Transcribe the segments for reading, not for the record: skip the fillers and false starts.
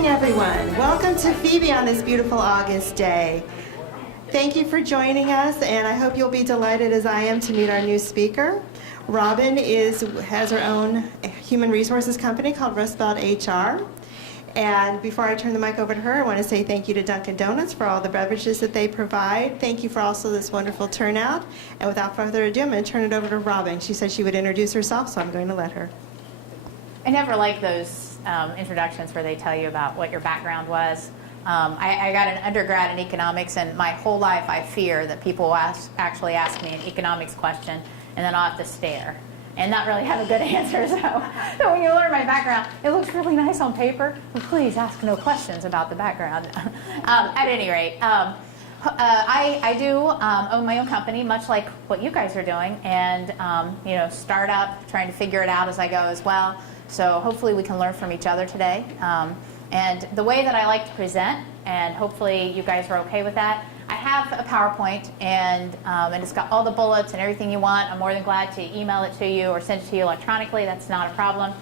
morning, everyone. Welcome to FEBE on this beautiful August day. Thank you for joining us, and I hope you'll be delighted as I am to meet our new speaker. Robin has her own human resources company called Rustbelt HR. And before I turn the mic over to her, I want to say thank you to Dunkin' Donuts for all the beverages that they provide. Thank you for also this wonderful turnout. And without further ado, I'm going to turn it over to Robin. She said she would introduce herself, so I'm going to let her. I never like those introductions where they tell you about what your background was. I got an undergrad in economics, and my whole life I fear that people will actually ask me an economics question, and then I'll have to stare and not really have a good answer. So when you learn my background, it looks really nice on paper, but please ask no questions about the background. At any rate, I do own my own company, much like what you guys are doing, and start up, trying to figure it out as I go as well. So hopefully we can learn from each other today. And the way that I like to present, and hopefully you guys are okay with that, I have a PowerPoint, and it's got all the bullets and everything you want. I'm more than glad to email it to you or send it to you electronically. That's not a problem.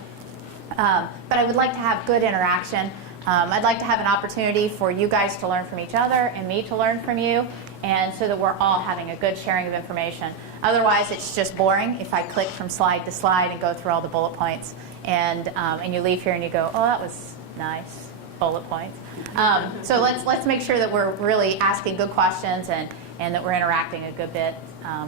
But I would like to have good interaction. I'd like to have an opportunity for you guys to learn from each other and me to learn from you, and so that we're all having a good sharing of information. Otherwise, it's just boring if I click from slide to slide and go through all the bullet points, and you leave here and you go, oh, that was nice, bullet points. So let's make sure that we're really asking good questions and that we're interacting a good bit,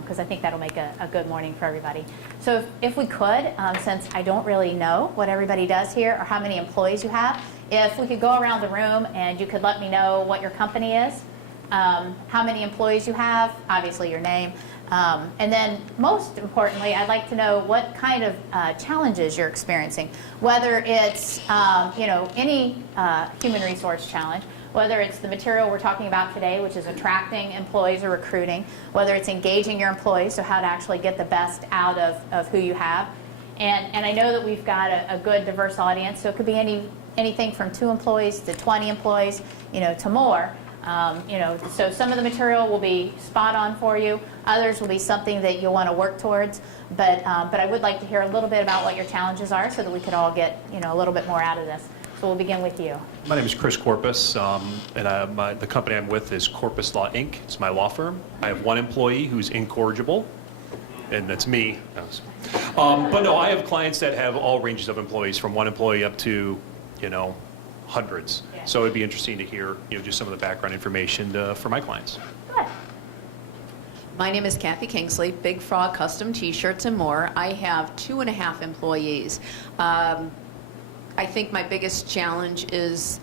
because I think that'll make a good morning for everybody. So if we could, since I don't really know what everybody does here or how many employees you have, if we could go around the room and you could let me know what your company is, how many employees you have, obviously your name, and then most importantly, I'd like to know what kind of challenges you're experiencing, whether it's any human resource challenge, whether it's the material we're talking about today, which is attracting employees or recruiting, whether it's engaging your employees, so how to actually get the best out of who you have. And I know that we've got a good diverse audience, so it could be anything from 2 employees to 20 employees, to more. So some of the material will be spot on for you. Others will be something that you'll want to work towards. But I would like to hear a little bit about what your challenges are, so that we could all get a little bit more out of this. So we'll begin with you. My name is Chris Corpus, and the company I'm with is Corpus Law Inc. It's my law firm. I have 1 employee who's incorrigible, and that's me. But no, I have clients that have all ranges of employees, from 1 employee up to hundreds. Yeah. So it'd be interesting to hear just some of the background information for my clients. Good. My name is Kathy Kingsley, Big Frog Custom T-shirts and more. I have 2.5 employees. I think my biggest challenge is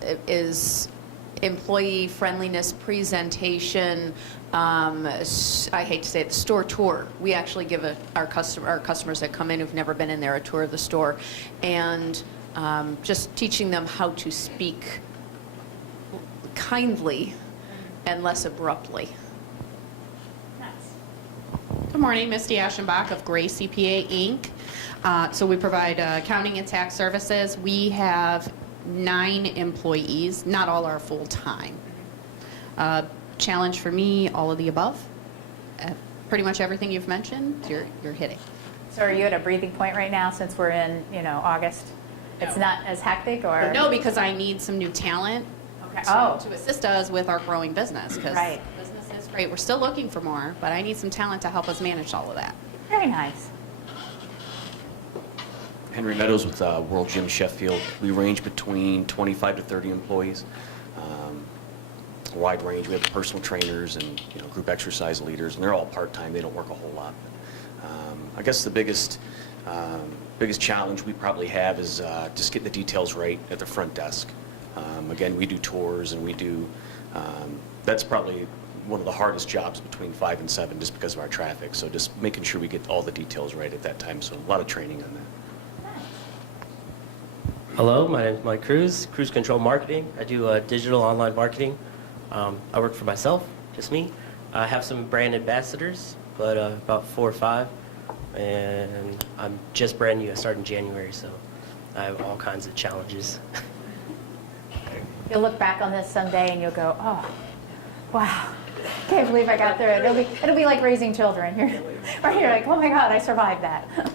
employee friendliness, presentation. I hate to say it, the store tour. We actually give our customers that come in who've never been in there a tour of the store, and just teaching them how to speak kindly and less abruptly. Nice. Good morning, Misty Aschenbach of Gray CPA Inc. So we provide accounting and tax services. We have 9 employees. Not all are full-time. Challenge for me, all of the above. Pretty much everything you've mentioned, you're hitting. So are you at a breathing point right now, since we're in August? It's not as hectic, or? No, because I need some new talent to assist us with our growing business, because right. Business is great. We're still looking for more, but I need some talent to help us manage all of that. Very nice. Henry Meadows with World Gym Sheffield. We range between 25 to 30 employees. A wide range. We have personal trainers and group exercise leaders, and they're all part-time. They don't work a whole lot. I guess the biggest challenge we probably have is just getting the details right at the front desk. Again, we do tours, and we do, that's probably one of the hardest jobs between 5 and 7, just because of our traffic. So just making sure we get all the details right at that time. So a lot of training on that. Hello, my name is Mike Cruz, Cruise Control Marketing. I do digital online marketing. I work for myself, just me. I have some brand ambassadors, but about 4 or 5. And I'm just brand new. I started in January, so I have all kinds of challenges. You'll look back on this someday and you'll go, oh, wow, can't believe I got through it. It'll be like raising children. You're like, oh my God, I survived that.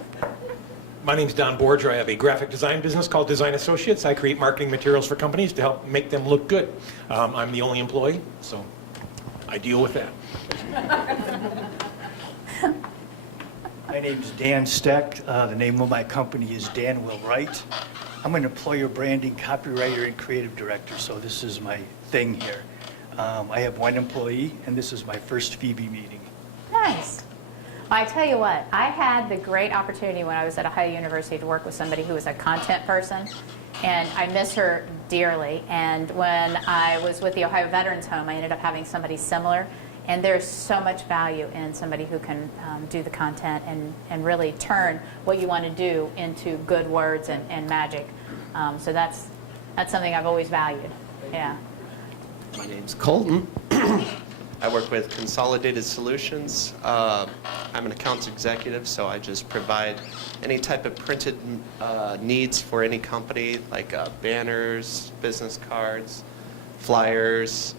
My name's Don Borger. I have a graphic design business called Design Associates. I create marketing materials for companies to help make them look good. I'm the only employee, so I deal with that. My name's Dan Steck. The name of my company is Dan Will Write. I'm an employer branding copywriter and creative director, so this is my thing here. I have one employee, and this is my first FEBE meeting. Nice. Well, I tell you what, I had the great opportunity when I was at Ohio University to work with somebody who was a content person, and I miss her dearly. And when I was with the Ohio Veterans Home, I ended up having somebody similar. And there's so much value in somebody who can do the content and really turn what you want to do into good words and magic. So that's something I've always valued. Yeah. My name's Colton. I work with Consolidated Solutions. I'm an accounts executive, so I just provide any type of printed needs for any company, like banners, business cards, flyers,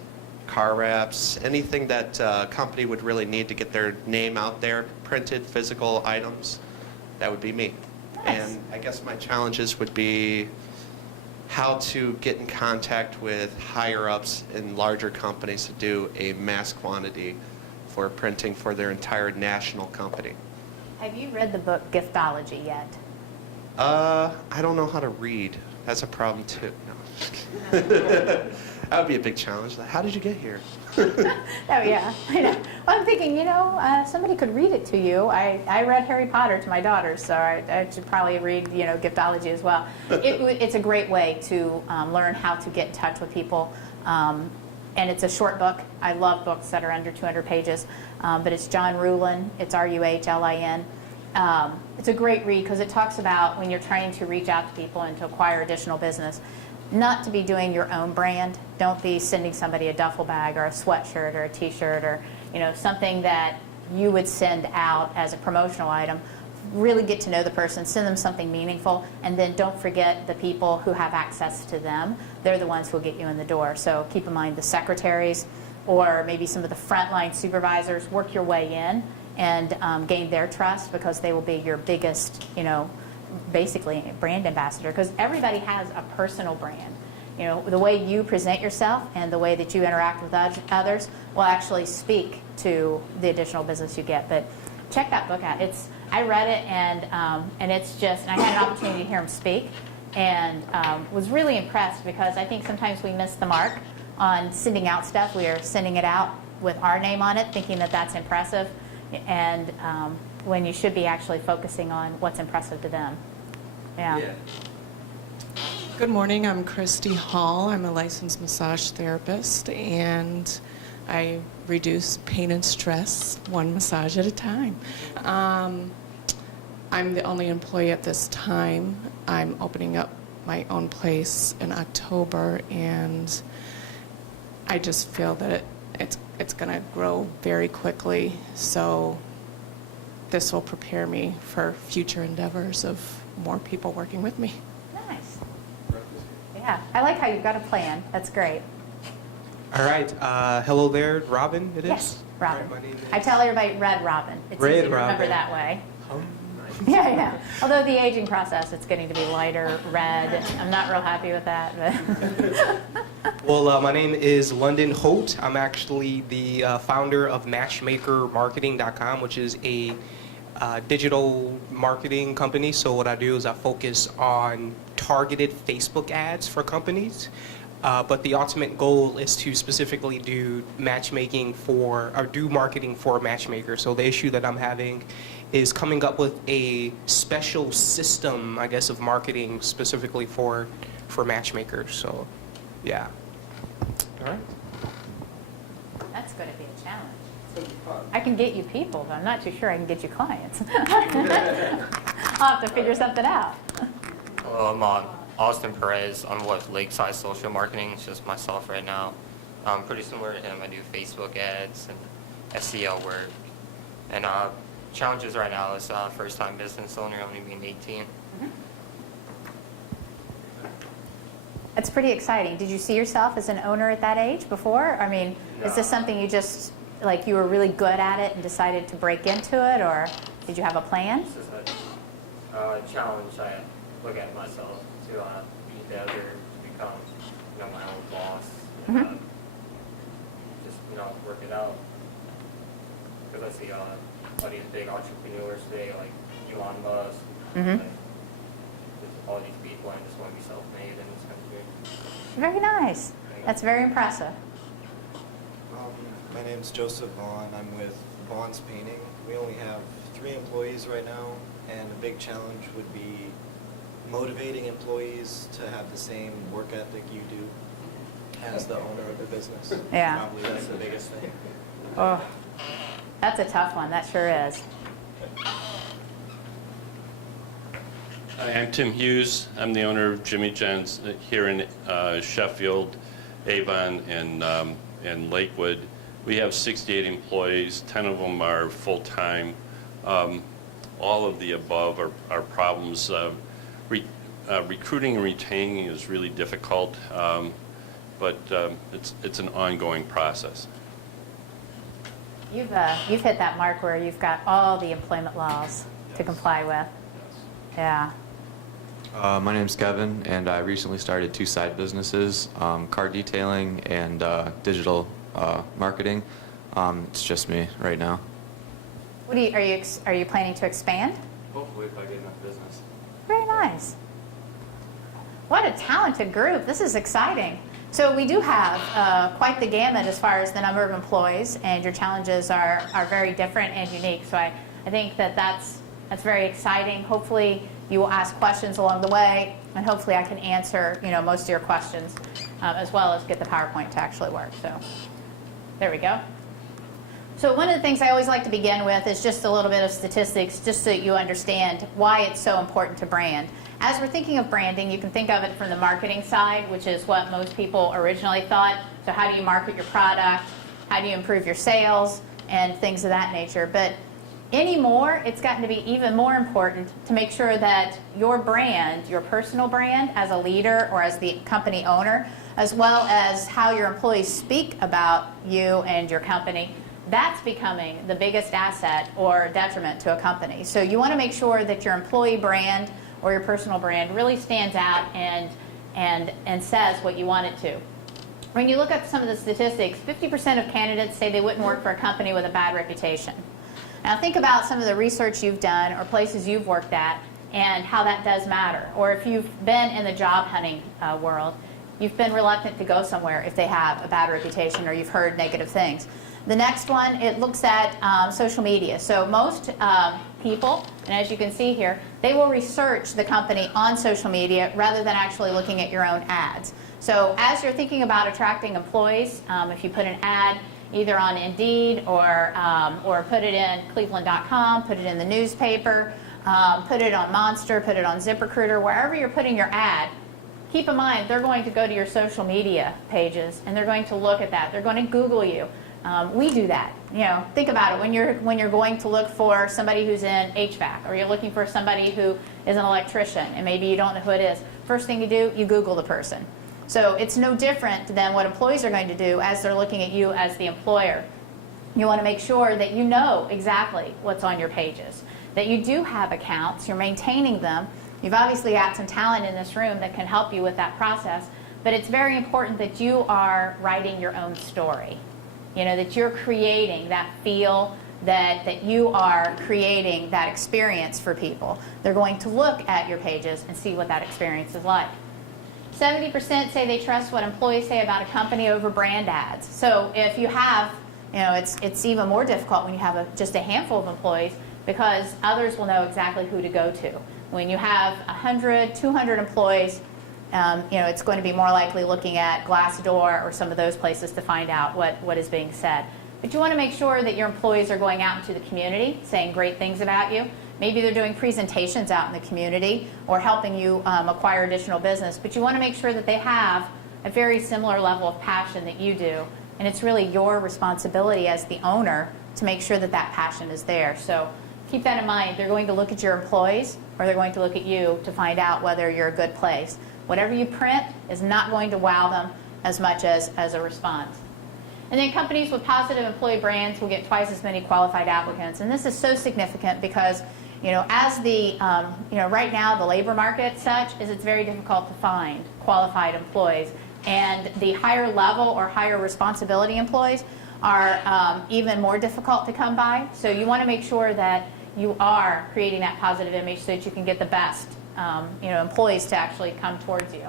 car wraps, anything that a company would really need to get their name out there, printed physical items. That would be me. Nice. And I guess my challenges would be how to get in contact with higher-ups in larger companies to do a mass quantity for printing for their entire national company. Have you read the book Giftology yet? I don't know how to read. That's a problem, too. No. That would be a big challenge. How did you get here? Oh, yeah. I know. Well, I'm thinking, somebody could read it to you. I read Harry Potter to my daughters, so I should probably read, Giftology as well. It's a great way to learn how to get in touch with people. And it's a short book. I love books that are under 200 pages. But it's John Roulin. It's Ruhlin. It's a great read because it talks about when you're trying to reach out to people and to acquire additional business, not to be doing your own brand. Don't be sending somebody a duffel bag or a sweatshirt or a t-shirt or something that you would send out as a promotional item. Really get to know the person, send them something meaningful, and then don't forget the people who have access to them. They're the ones who will get you in the door. So keep in mind the secretaries or maybe some of the frontline supervisors. Work your way in and gain their trust because they will be your biggest, basically brand ambassador, because everybody has a personal brand. The way you present yourself and the way that you interact with others will actually speak to the additional business you get. But check that book out. I read it and it's just, and I had an opportunity to hear him speak and was really impressed because I think sometimes we miss the mark on sending out stuff. We are sending it out with our name on it, thinking that that's impressive, and when you should be actually focusing on what's impressive to them. Yeah. Good morning, I'm Christy Hall. I'm a licensed massage therapist, and I reduce pain and stress one massage at a time. I'm the only employee at this time. I'm opening up my own place in October, and I just feel that it's going to grow very quickly, so this will prepare me for future endeavors of more people working with me. Nice. Yeah, I like how you've got a plan. That's great. All right. Hello there, Robin, it is? Yes, Robin. All right, my name is... I tell everybody Red Robin. It's Red easy to remember Robin. that way. Nice. Yeah. Although the aging process, it's getting to be lighter red. I'm not real happy with that. But Well, my name is London Holt. I'm actually the founder of MatchmakerMarketing.com, which is a digital marketing company. So what I do is I focus on targeted Facebook ads for companies. But the ultimate goal is to specifically do matchmaking do marketing for matchmakers. So the issue that I'm having is coming up with a special system, I guess, of marketing specifically for matchmakers. So, yeah. All right. that's going to be a challenge. I can get you people, but I'm not too sure I can get you clients. I'll have to figure something out. Well, I'm Austin Perez. I'm with Lakeside Social Marketing. It's just myself right now. I'm pretty similar to him. I do Facebook ads and SEO work. And challenges right now is first-time business owner, only being 18. That's pretty exciting. Did you see yourself as an owner at that age before? I mean, is this something you just, like, you were really good at it and decided to break into it, or did you have a plan? challenge I look at myself to be better, to become, my own boss. And, just, work it out. Because I see all these big entrepreneurs today, like Elon Musk, like, just all these people, and just want to be self-made in this country. Very nice. That's very impressive. My name's Joseph Vaughn. I'm with Vaughn's Painting. We only have 3 employees right now, and a big challenge would be motivating employees to have the same work ethic you do as the owner of the business. Yeah. Probably that's the biggest thing. Oh, that's a tough one. That sure is. Hi, I'm Tim Hughes. I'm the owner of Jimmy John's here in Sheffield, Avon, and Lakewood. We have 68 employees. 10 of them are full-time. All of the above are problems. Recruiting and retaining is really difficult, but it's an ongoing process. You've hit that mark where you've got all the employment laws to comply with. Yeah. My name's Kevin, and I recently started 2 side businesses, car detailing and digital marketing. It's just me right now. What are you planning to expand? Hopefully, if I get enough business. Very nice. What a talented group. This is exciting. So we do have quite the gamut as far as the number of employees, and your challenges are very different and unique. So I think that's very exciting. Hopefully you will ask questions along the way, and hopefully I can answer most of your questions, as well as get the PowerPoint to actually work. So there we go. So one of the things I always like to begin with is just a little bit of statistics, just so you understand why it's so important to brand. As we're thinking of branding, you can think of it from the marketing side, which is what most people originally thought. So how do you market your product? How do you improve your sales? And things of that nature. But anymore, it's gotten to be even more important to make sure that your brand, your personal brand as a leader or as the company owner, as well as how your employees speak about you and your company, that's becoming the biggest asset or detriment to a company. So you want to make sure that your employee brand or your personal brand really stands out and says what you want it to. When you look at some of the statistics, 50% of candidates say they wouldn't work for a company with a bad reputation. Now think about some of the research you've done or places you've worked at and how that does matter. Or if you've been in the job hunting world, you've been reluctant to go somewhere if they have a bad reputation or you've heard negative things. The next one, it looks at social media. So most people, and as you can see here, they will research the company on social media rather than actually looking at your own ads. So as you're thinking about attracting employees, if you put an ad either on Indeed or put it in Cleveland.com, put it in the newspaper, put it on Monster, put it on ZipRecruiter, wherever you're putting your ad, keep in mind they're going to go to your social media pages and they're going to look at that. They're going to Google you. We do that. Think about it when you're going to look for somebody who's in HVAC, or you're looking for somebody who is an electrician, and maybe you don't know who it is. First thing you do, you Google the person. So it's no different than what employees are going to do as they're looking at you as the employer. You want to make sure that you know exactly what's on your pages, that you do have accounts, you're maintaining them. You've obviously got some talent in this room that can help you with that process, but it's very important that you are writing your own story. That you're creating that feel, that you are creating that experience for people. They're going to look at your pages and see what that experience is like. 70% say they trust what employees say about a company over brand ads. So if you have, it's even more difficult when you have just a handful of employees, because others will know exactly who to go to. When you have 100, 200 employees, it's going to be more likely looking at Glassdoor or some of those places to find out what is being said. But you want to make sure that your employees are going out into the community, saying great things about you. Maybe they're doing presentations out in the community or helping you acquire additional business. But you want to make sure that they have a very similar level of passion that you do. And it's really your responsibility as the owner to make sure that that passion is there. So keep that in mind. They're going to look at your employees, or they're going to look at you to find out whether you're a good place. Whatever you print is not going to wow them as much as a response. And then companies with positive employee brands will get twice as many qualified applicants. And this is so significant because As the, right now the labor market such is it's very difficult to find qualified employees. And the higher level or higher responsibility employees are even more difficult to come by. So you want to make sure that you are creating that positive image so that you can get the best employees to actually come towards you.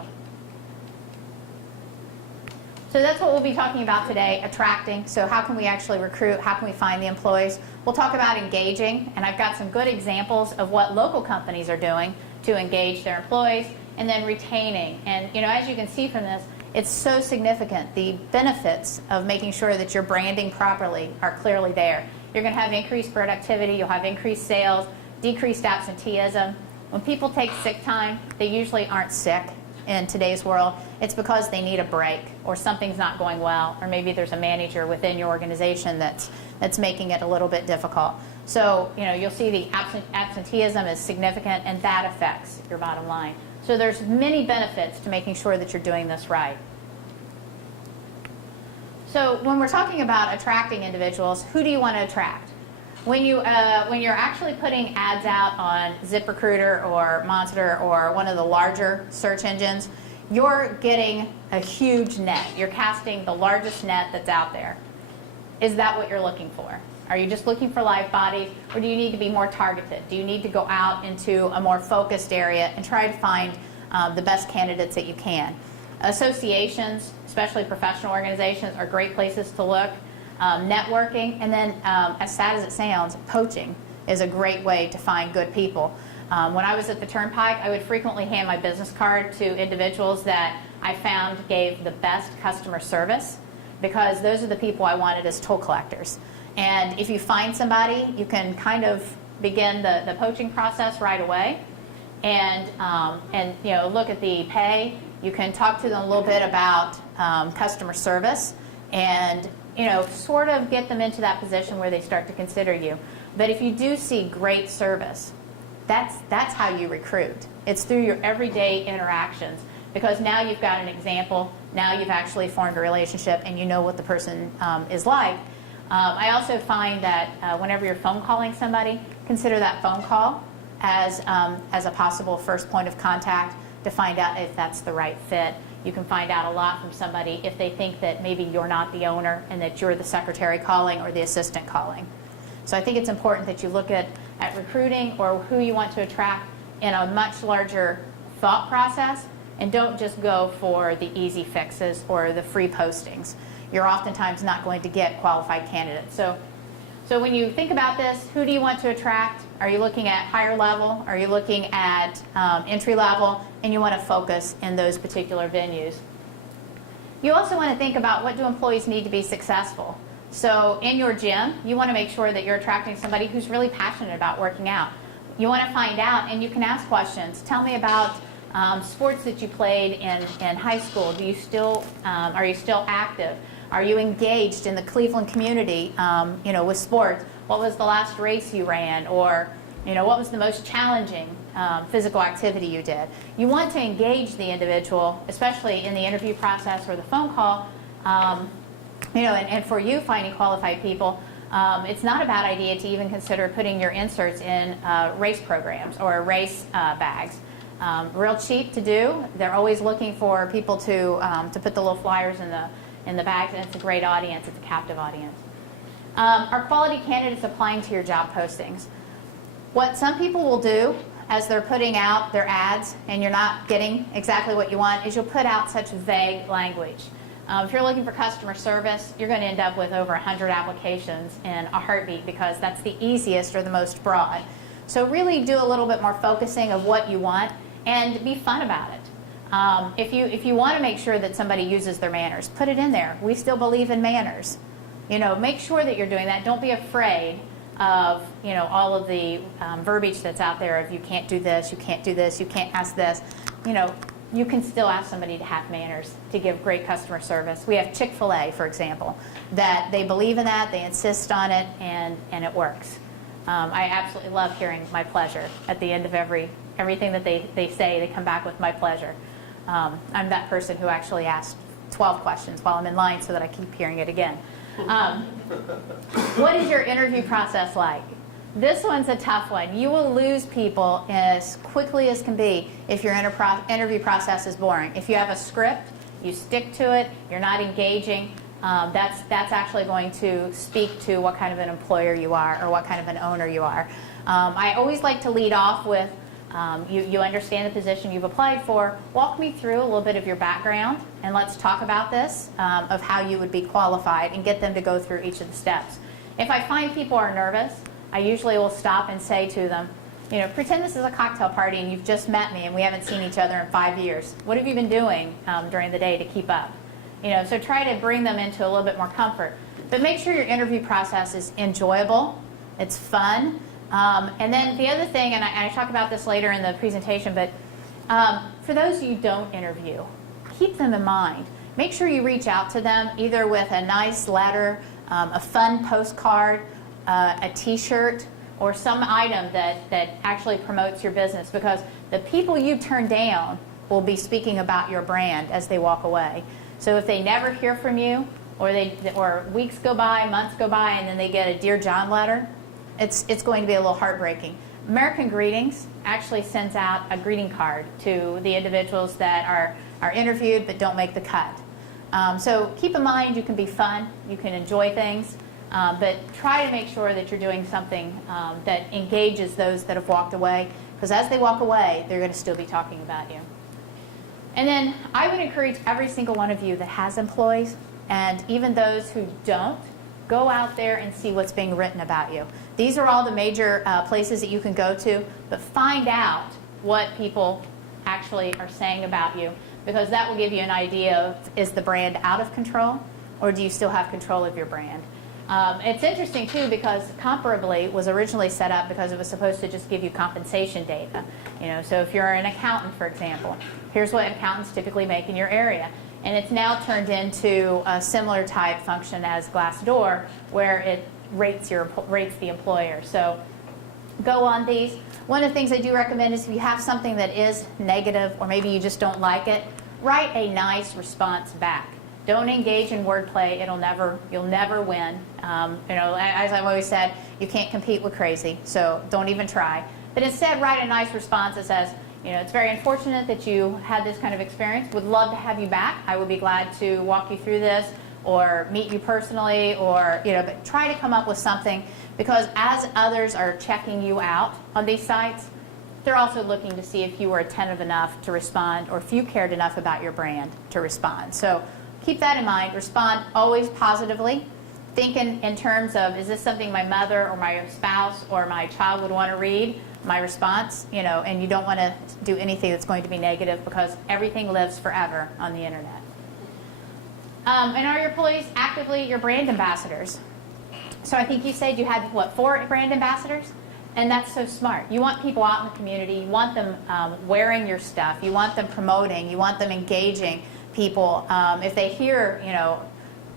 So that's what we'll be talking about today, attracting. So how can we actually recruit? How can we find the employees? We'll talk about engaging, and I've got some good examples of what local companies are doing to engage their employees, and then retaining. And as you can see from this, it's so significant. The benefits of making sure that you're branding properly are clearly there. You're going to have increased productivity, you'll have increased sales, decreased absenteeism. When people take sick time, they usually aren't sick in today's world. It's because they need a break, or something's not going well, or maybe there's a manager within your organization that's making it a little bit difficult. So you'll see the absenteeism is significant, and that affects your bottom line. So there's many benefits to making sure that you're doing this right. So when we're talking about attracting individuals, who do you want to attract? When you're actually putting ads out on ZipRecruiter or Monster or one of the larger search engines, you're getting a huge net. You're casting the largest net that's out there. Is that what you're looking for? Are you just looking for live bodies, or do you need to be more targeted? Do you need to go out into a more focused area and try to find the best candidates that you can? Associations, especially professional organizations, are great places to look. Networking, and then as sad as it sounds, poaching is a great way to find good people. When I was at the Turnpike, I would frequently hand my business card to individuals that I found gave the best customer service, because those are the people I wanted as toll collectors. And if you find somebody, you can kind of begin the poaching process right away, and look at the pay. You can talk to them a little bit about customer service, and sort of get them into that position where they start to consider you. But if you do see great service, that's how you recruit. It's through your everyday interactions, because now you've got an example, now you've actually formed a relationship, and you know what the person is like. I also find that whenever you're phone calling somebody, consider that phone call as a possible first point of contact to find out if that's the right fit. You can find out a lot from somebody if they think that maybe you're not the owner and that you're the secretary calling or the assistant calling. So I think it's important that you look at recruiting or who you want to attract in a much larger thought process, and don't just go for the easy fixes or the free postings. You're oftentimes not going to get qualified candidates. So when you think about this, who do you want to attract? Are you looking at higher level? Are you looking at entry level? And you want to focus in those particular venues. You also want to think about, what do employees need to be successful? So in your gym, you want to make sure that you're attracting somebody who's really passionate about working out. You want to find out, and you can ask questions. Tell me about sports that you played in high school. Do you still, are you still active? Are you engaged in the Cleveland community, with sports? What was the last race you ran? Or, what was the most challenging physical activity you did? You want to engage the individual, especially in the interview process or the phone call. And for you finding qualified people, it's not a bad idea to even consider putting your inserts in race programs or race bags. Real cheap to do. They're always looking for people to put the little flyers in the bags, and it's a great audience. It's a captive audience. Are quality candidates applying to your job postings? What some people will do as they're putting out their ads and you're not getting exactly what you want is you'll put out such vague language. If you're looking for customer service, you're going to end up with over 100 applications in a heartbeat, because that's the easiest or the most broad. So really do a little bit more focusing of what you want and be fun about it. If you want to make sure that somebody uses their manners, put it in there. We still believe in manners. Make sure that you're doing that. Don't be afraid of all of the verbiage that's out there of you can't do this, you can't do this, you can't ask this. You can still ask somebody to have manners, to give great customer service. We have Chick-fil-A, for example, that they believe in that, they insist on it, and it works. I absolutely love hearing my pleasure at the end of everything that they say. They come back with my pleasure. I'm that person who actually asked 12 questions while I'm in line so that I keep hearing it again. What is your interview process like? This one's a tough one. You will lose people as quickly as can be if your interview process is boring. If you have a script, you stick to it, you're not engaging, that's actually going to speak to what kind of an employer you are or what kind of an owner you are. I always like to lead off with, you understand the position you've applied for, walk me through a little bit of your background, and let's talk about this, of how you would be qualified, and get them to go through each of the steps. If I find people are nervous, I usually will stop and say to them, you know, pretend this is a cocktail party and you've just met me and we haven't seen each other in 5 years. What have you been doing during the day to keep up? You know, so try to bring them into a little bit more comfort. But make sure your interview process is enjoyable, it's fun. And then the other thing, and I talk about this later in the presentation, but for those you don't interview, keep them in mind. Make sure you reach out to them either with a nice letter, a fun postcard, a t-shirt, or some item that actually promotes your business, because the people you turn down will be speaking about your brand as they walk away. So if they never hear from you, or weeks go by, months go by, and then they get a Dear John letter, it's going to be a little heartbreaking. American Greetings actually sends out a greeting card to the individuals that are interviewed but don't make the cut. So keep in mind, you can be fun, you can enjoy things, but try to make sure that you're doing something that engages those that have walked away, because as they walk away, they're going to still be talking about you. And then I would encourage every single one of you that has employees, and even those who don't, go out there and see what's being written about you. These are all the major places that you can go to, but find out what people actually are saying about you, because that will give you an idea of, is the brand out of control, or do you still have control of your brand? It's interesting too, because Comparably was originally set up because it was supposed to just give you compensation data. You know, so if you're an accountant, for example, here's what accountants typically make in your area. And it's now turned into a similar type function as Glassdoor, where it rates the employer. So go on these. One of the things I do recommend is if you have something that is negative, or maybe you just don't like it, write a nice response back. Don't engage in wordplay. You'll never win. You know, as I've always said, you can't compete with crazy, so don't even try. But instead, write a nice response that says, you know, it's very unfortunate that you had this kind of experience. Would love to have you back. I would be glad to walk you through this, or meet you personally, or, you know, but try to come up with something, because as others are checking you out on these sites, they're also looking to see if you were attentive enough to respond, or if you cared enough about your brand to respond. So keep that in mind. Respond always positively. Think in terms of, is this something my mother or my spouse or my child would want to read, my response, you know, and you don't want to do anything that's going to be negative, because everything lives forever on the internet. And are your employees actively your brand ambassadors? So I think you said you had, what, 4 brand ambassadors? And that's so smart. You want people out in the community. You want them wearing your stuff. You want them promoting. You want them engaging people. If they hear, you know,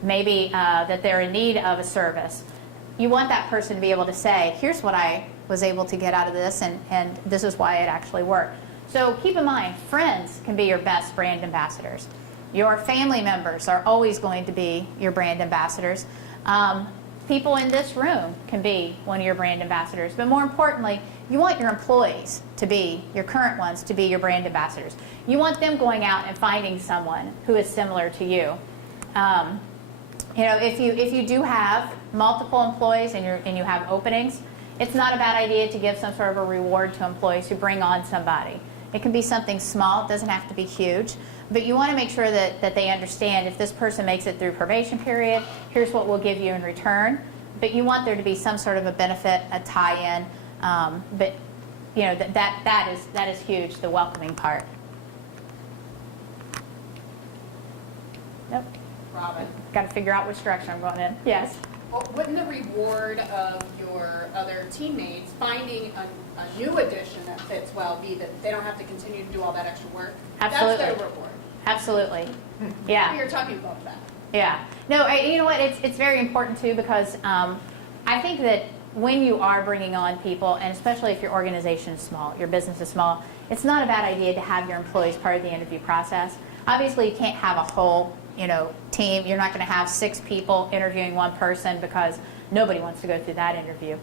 maybe that they're in need of a service, you want that person to be able to say, here's what I was able to get out of this, and this is why it actually worked. So keep in mind, friends can be your best brand ambassadors. Your family members are always going to be your brand ambassadors. People in this room can be one of your brand ambassadors. But more importantly, you want your employees to be, your current ones, to be your brand ambassadors. You want them going out and finding someone who is similar to you. You know, if you do have multiple employees and you have openings, it's not a bad idea to give some sort of a reward to employees who bring on somebody. It can be something small. It doesn't have to be huge. But you want to make sure that they understand, if this person makes it through probation period, here's what we'll give you in return. But you want there to be some sort of a benefit, a tie-in. But you know, that is huge, the welcoming part. Nope. Robin. Got to figure out which direction I'm going in. Yes. Well, wouldn't the reward of your other teammates finding a new addition that fits well be that they don't have to continue to do all that extra work? Absolutely. That's their reward. Absolutely. Yeah. We were talking about that. Yeah. No, you know what? It's very important too, because I think that when you are bringing on people, and especially if your organization is small, your business is small, it's not a bad idea to have your employees part of the interview process. Obviously, you can't have a whole, you know, team. You're not going to have 6 people interviewing one person, because nobody wants to go through that interview.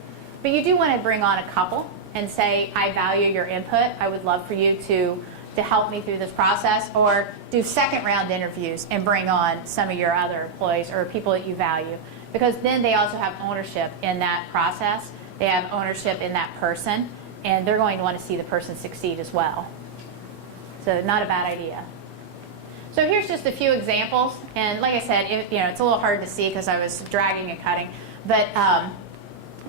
But you do want to bring on a couple and say, I value your input. I would love for you to help me through this process, or do second round interviews and bring on some of your other employees or people that you value, because then they also have ownership in that process. They have ownership in that person, and they're going to want to see the person succeed as well. So not a bad idea. So here's just a few examples, and like I said, it's a little hard to see because I was dragging and cutting, but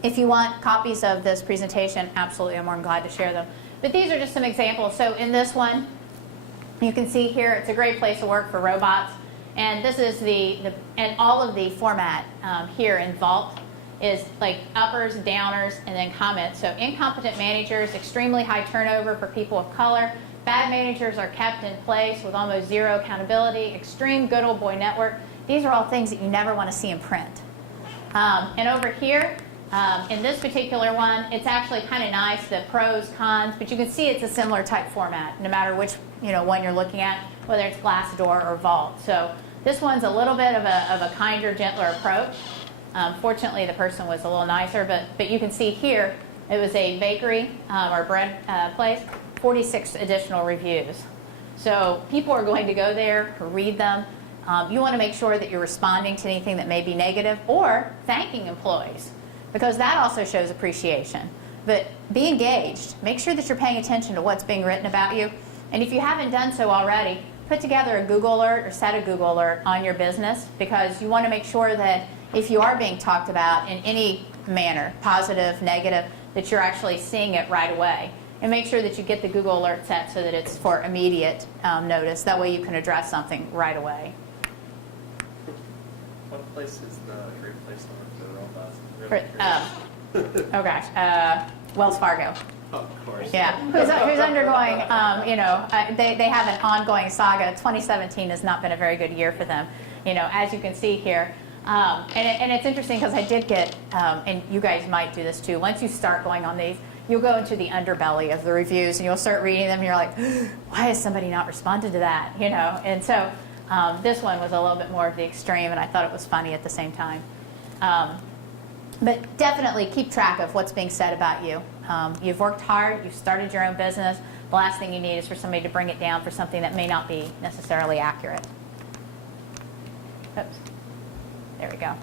if you want copies of this presentation, absolutely, I'm more than glad to share them. But these are just some examples. So in this one, you can see here, it's a great place to work for robots. And this is and all of the format here in Vault is like uppers, downers, and then comments. So incompetent managers, extremely high turnover for people of color. Bad managers are kept in place with almost zero accountability. Extreme good old boy network. These are all things that you never want to see in print. And over here, in this particular one, it's actually kind of nice, the pros, cons, but you can see it's a similar type format, no matter which one you're looking at, whether it's Glassdoor or Vault. So this one's a little bit of a kinder, gentler approach. Fortunately, the person was a little nicer, but you can see here, it was a bakery or bread place, 46 additional reviews. So people are going to go there, read them. You want to make sure that you're responding to anything that may be negative or thanking employees, because that also shows appreciation. But be engaged. Make sure that you're paying attention to what's being written about you. And if you haven't done so already, put together a Google alert or set a Google alert on your business, because you want to make sure that if you are being talked about in any manner, positive, negative, that you're actually seeing it right away. And make sure that you get the Google alert set so that it's for immediate notice. That way you can address something right away. What place is the great place to work for robots? Oh gosh, Wells Fargo. Oh, of course. Yeah, who's undergoing, they have an ongoing saga. 2017 has not been a very good year for them, as you can see here. And it's interesting because I did get, and you guys might do this too, once you start going on these, you'll go into the underbelly of the reviews and you'll start reading them and you're like, why has somebody not responded to that? And so this one was a little bit more of the extreme, and I thought it was funny at the same time. But definitely keep track of what's being said about you. You've worked hard, you've started your own business. The last thing you need is for somebody to bring it down for something that may not be necessarily accurate. Oops. There we go.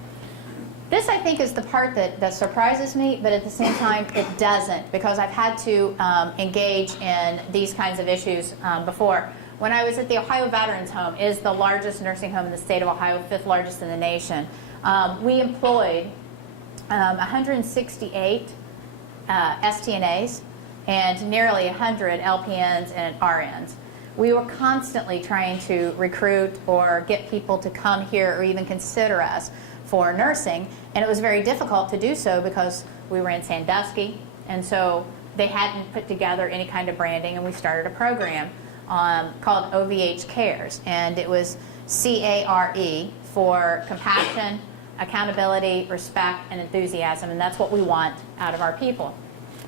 This, I think, is the part that surprises me, but at the same time, it doesn't, because I've had to engage in these kinds of issues before. When I was at the Ohio Veterans Home, it is the largest nursing home in the state of Ohio, 5th largest in the nation. We employed 168 STNAs and nearly 100 LPNs and RNs. We were constantly trying to recruit or get people to come here or even consider us for nursing, and it was very difficult to do so because we were in Sandusky, and so they hadn't put together any kind of branding, and we started a program called OVH Cares, and it was CARE for compassion, accountability, respect, and enthusiasm, and that's what we want out of our people.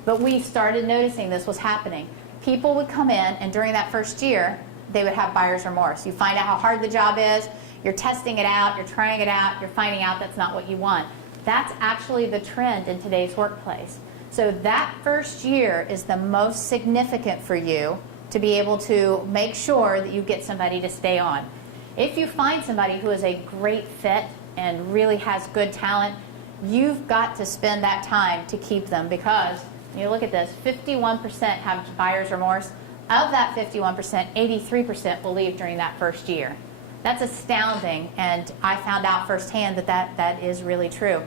But we started noticing this was happening. People would come in, and during that first year, they would have buyer's remorse. You find out how hard the job is, you're testing it out, you're trying it out, you're finding out that's not what you want. That's actually the trend in today's workplace. So that first year is the most significant for you to be able to make sure that you get somebody to stay on. If you find somebody who is a great fit and really has good talent, you've got to spend that time to keep them, because you look at this, 51% have buyer's remorse. Of that 51%, 83% will leave during that first year. That's astounding, and I found out firsthand that is really true.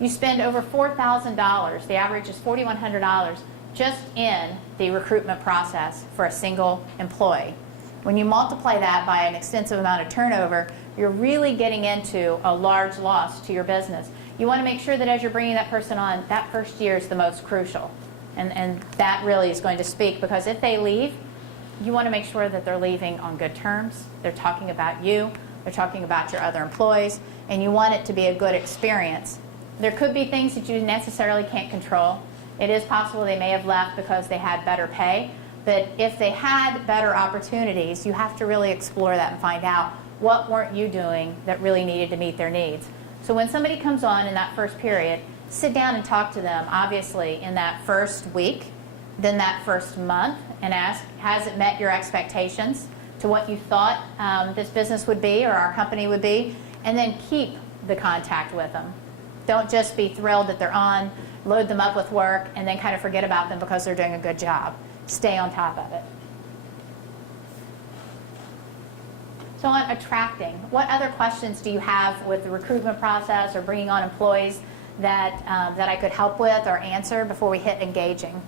You spend over $4,000, the average is $4,100, just in the recruitment process for a single employee. When you multiply that by an extensive amount of turnover, you're really getting into a large loss to your business. You want to make sure that as you're bringing that person on, that first year is the most crucial. And that really is going to speak, because if they leave, you want to make sure that they're leaving on good terms. They're talking about you. They're talking about your other employees. And you want it to be a good experience. There could be things that you necessarily can't control. It is possible they may have left because they had better pay. But if they had better opportunities, you have to really explore that and find out what weren't you doing that really needed to meet their needs. So when somebody comes on in that first period, sit down and talk to them, obviously, in that first week, then that first month, and ask, has it met your expectations to what you thought this business would be or our company would be? And then keep the contact with them. Don't just be thrilled that they're on, load them up with work, and then kind of forget about them because they're doing a good job. Stay on top of it. So on attracting, what other questions do you have with the recruitment process or bringing on employees that I could help with or answer before we hit engaging?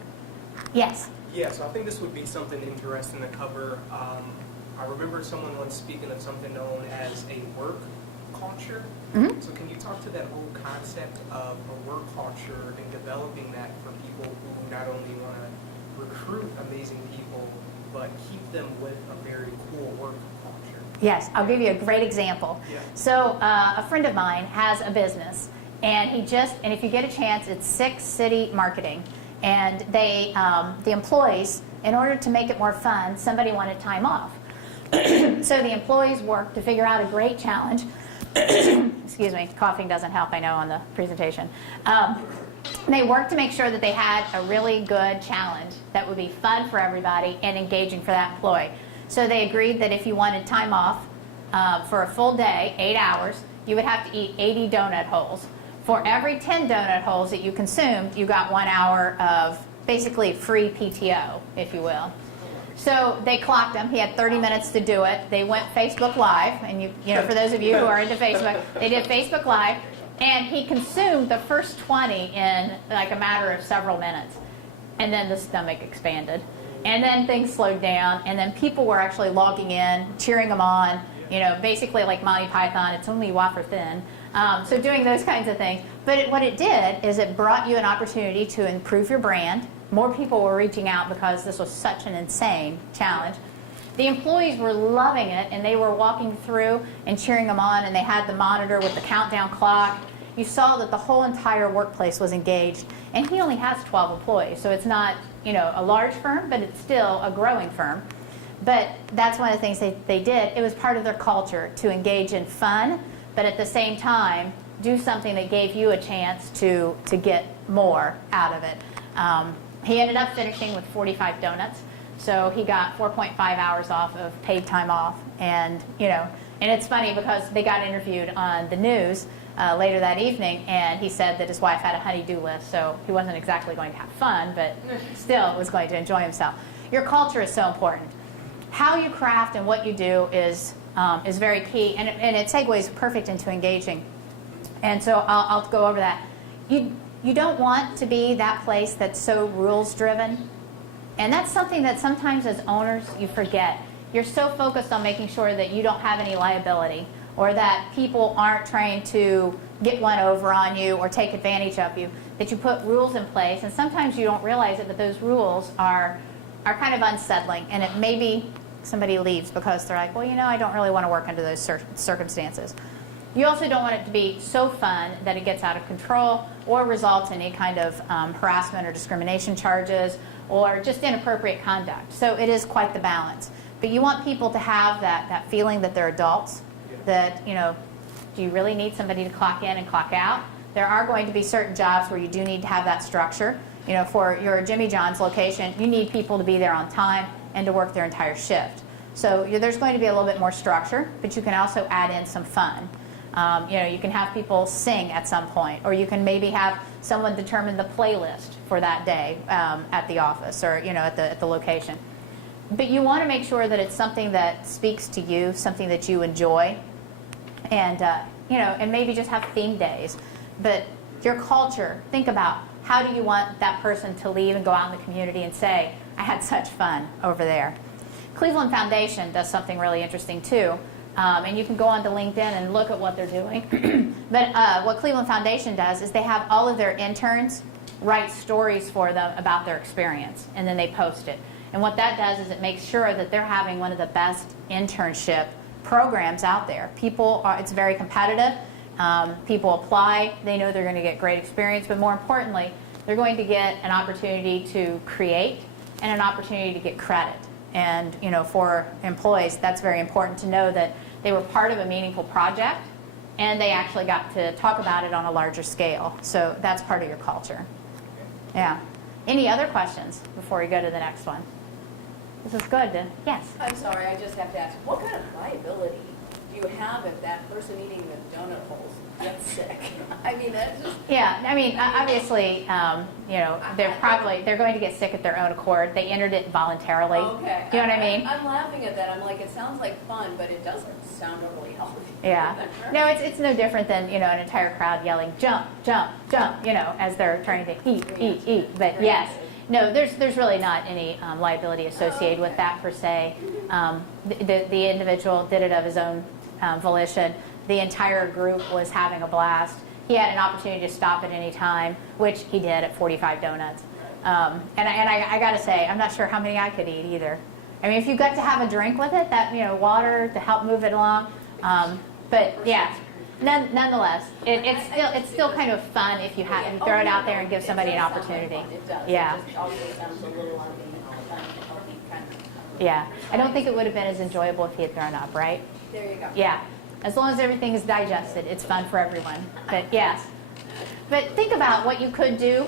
Yes? Yeah, so I think this would be something interesting to cover. I remember someone once speaking of something known as a work culture. Mm-hmm. So can you talk to that whole concept of a work culture and developing that for people who not only want to recruit amazing people, but keep them with a very cool work culture? Yes, I'll give you a great example. Yeah. So a friend of mine has a business, and and if you get a chance, it's 6 City Marketing. And they, the employees, in order to make it more fun, somebody wanted time off. So the employees worked to figure out a great challenge. Excuse me, coughing doesn't help, I know, on the presentation. They worked to make sure that they had a really good challenge that would be fun for everybody and engaging for that employee. So they agreed that if you wanted time off for a full day, 8 hours, you would have to eat 80 donut holes. For every 10 donut holes that you consumed, you got 1 hour of basically free PTO, if you will. So they clocked him. He had 30 minutes to do it. They went Facebook Live, and you know, for those of you who are into Facebook, they did Facebook Live, and he consumed the first 20 in like a matter of several minutes. And then the stomach expanded. And then things slowed down, and then people were actually logging in, cheering him on, you know, basically like Monty Python, it's only wafer thin. So doing those kinds of things. But what it did is it brought you an opportunity to improve your brand. More people were reaching out because this was such an insane challenge. The employees were loving it, and they were walking through and cheering them on, and they had the monitor with the countdown clock. You saw that the whole entire workplace was engaged, and he only has 12 employees, so it's not, you know, a large firm, but it's still a growing firm. But that's one of the things they did. It was part of their culture to engage in fun, but at the same time, do something that gave you a chance to get more out of it. He ended up finishing with 45 donuts, so he got 4.5 hours off of paid time off. And, you know, and it's funny because they got interviewed on the news later that evening, and he said that his wife had a honey-do list, so he wasn't exactly going to have fun, but still was going to enjoy himself. Your culture is so important. How you craft and what you do is very key, and it segues perfect into engaging. And so I'll go over that. You don't want to be that place that's so rules-driven, and that's something that sometimes as owners you forget. You're so focused on making sure that you don't have any liability, or that people aren't trying to get one over on you or take advantage of you, that you put rules in place, and sometimes you don't realize it, but those rules are kind of unsettling, and it maybe somebody leaves because they're like, well, you know, I don't really want to work under those circumstances. You also don't want it to be so fun that it gets out of control or results in any kind of harassment or discrimination charges or just inappropriate conduct. So it is quite the balance. But you want people to have that feeling that they're adults, that, you know, do you really need somebody to clock in and clock out? There are going to be certain jobs where you do need to have that structure. You know, for your Jimmy John's location, you need people to be there on time and to work their entire shift. So there's going to be a little bit more structure, but you can also add in some fun. You know, you can have people sing at some point, or you can maybe have someone determine the playlist for that day at the office or, you know, at the location. But you want to make sure that it's something that speaks to you, something that you enjoy, and you know, and maybe just have theme days. But your culture, think about how do you want that person to leave and go out in the community and say, I had such fun over there. Cleveland Foundation does something really interesting too. And you can go onto LinkedIn and look at what they're doing. But what Cleveland Foundation does is they have all of their interns write stories for them about their experience, and then they post it. And what that does is it makes sure that they're having one of the best internship programs out there. It's very competitive. People apply. They know they're going to get great experience, but more importantly, they're going to get an opportunity to create and an opportunity to get credit. And, you know, for employees, that's very important to know that they were part of a meaningful project and they actually got to talk about it on a larger scale. So that's part of your culture. Yeah. Any other questions before we go to the next one? This is good. Yes? I'm sorry, I just have to ask, what kind of liability do you have if that person eating the donut holes gets sick? I mean, that's just... Yeah, I mean, obviously, you know, they're going to get sick at their own accord. They entered it voluntarily. Okay. Do you know what I mean? I'm laughing at that. I'm like, it sounds like fun, but it doesn't sound overly healthy. Yeah. No, it's no different than, you know, an entire crowd yelling, jump, jump, jump, you know, as they're trying to eat. But yes, no, there's really not any liability associated with that per se. The individual did it of his own volition. The entire group was having a blast. He had an opportunity to stop at any time, which he did at 45 donuts. And I got to say, I'm not sure how many I could eat either. I mean, if you got to have a drink with it, that, you know, water to help move it along. But yeah, nonetheless, it's still kind of fun if you throw it out there and give somebody an opportunity. It does. Yeah. It just also sounds a little unhealthy kind of. Yeah. I don't think it would have been as enjoyable if he had thrown up, right? There you go. Yeah. As long as everything is digested, it's fun for everyone. But yes. But think about what you could do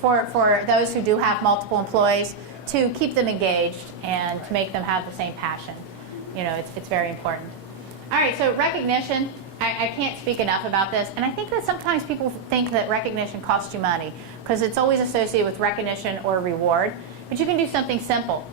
for those who do have multiple employees to keep them engaged and to make them have the same passion. You know, it's very important. All right, so recognition. I can't speak enough about this. And I think that sometimes people think that recognition costs you money because it's always associated with recognition or reward. But you can do something simple.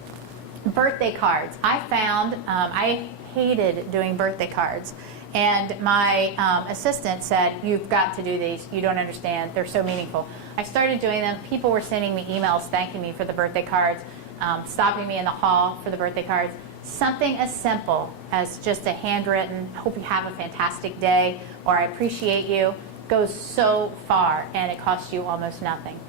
Birthday cards. I found I hated doing birthday cards. And my assistant said, you've got to do these. You don't understand. They're so meaningful. I started doing them. People were sending me emails thanking me for the birthday cards, stopping me in the hall for the birthday cards. Something as simple as just a handwritten, hope you have a fantastic day, or I appreciate you, goes so far, and it costs you almost nothing.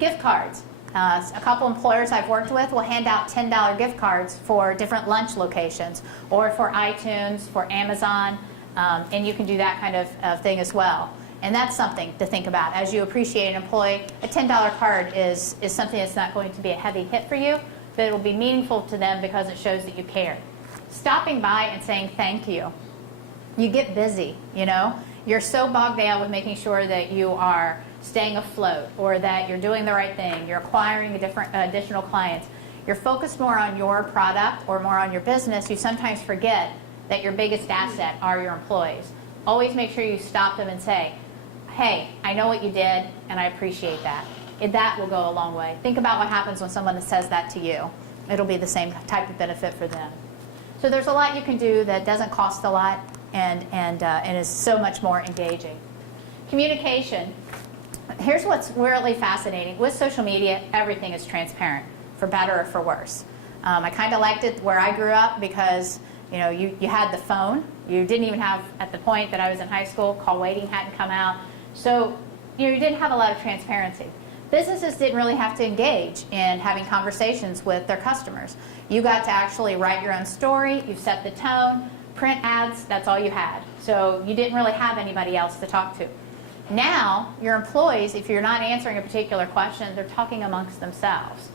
Gift cards. A couple employers I've worked with will hand out $10 gift cards for different lunch locations or for iTunes, for Amazon, and you can do that kind of thing as well. And that's something to think about. As you appreciate an employee, a $10 card is something that's not going to be a heavy hit for you, but it will be meaningful to them because it shows that you care. Stopping by and saying thank you. You get busy, you know. You're so bogged down with making sure that you are staying afloat or that you're doing the right thing, you're acquiring additional clients, you're focused more on your product or more on your business, you sometimes forget that your biggest asset are your employees. Always make sure you stop them and say, hey, I know what you did and I appreciate that. That will go a long way. Think about what happens when someone says that to you. It'll be the same type of benefit for them. So there's a lot you can do that doesn't cost a lot and is so much more engaging. Communication. Here's what's really fascinating. With social media, everything is transparent, for better or for worse. I kind of liked it where I grew up because, you know, you had the phone. You didn't even have, at the point that I was in high school, call waiting hadn't come out. So, you know, you didn't have a lot of transparency. Businesses didn't really have to engage in having conversations with their customers. You got to actually write your own story. You set the tone. Print ads, that's all you had. So you didn't really have anybody else to talk to. Now, your employees, if you're not answering a particular question, they're talking amongst themselves.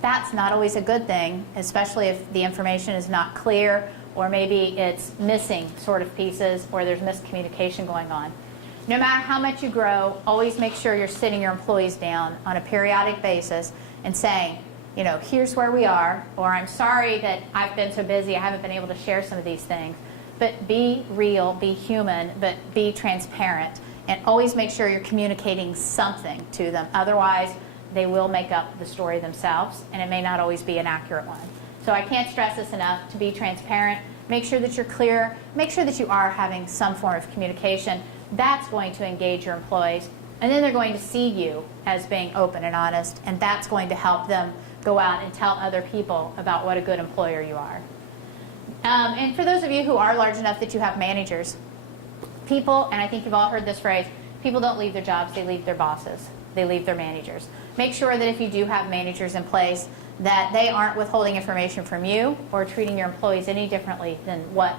That's not always a good thing, especially if the information is not clear or maybe it's missing sort of pieces or there's miscommunication going on. No matter how much you grow, always make sure you're sitting your employees down on a periodic basis and saying, you know, here's where we are, or I'm sorry that I've been so busy, I haven't been able to share some of these things. But be real, be human, but be transparent. And always make sure you're communicating something to them. Otherwise, they will make up the story themselves, and it may not always be an accurate one. So I can't stress this enough, to be transparent. Make sure that you're clear. Make sure that you are having some form of communication. That's going to engage your employees. And then they're going to see you as being open and honest, and that's going to help them go out and tell other people about what a good employer you are. And for those of you who are large enough that you have managers, people, and I think you've all heard this phrase, people don't leave their jobs, they leave their bosses. They leave their managers. Make sure that if you do have managers in place, that they aren't withholding information from you or treating your employees any differently than what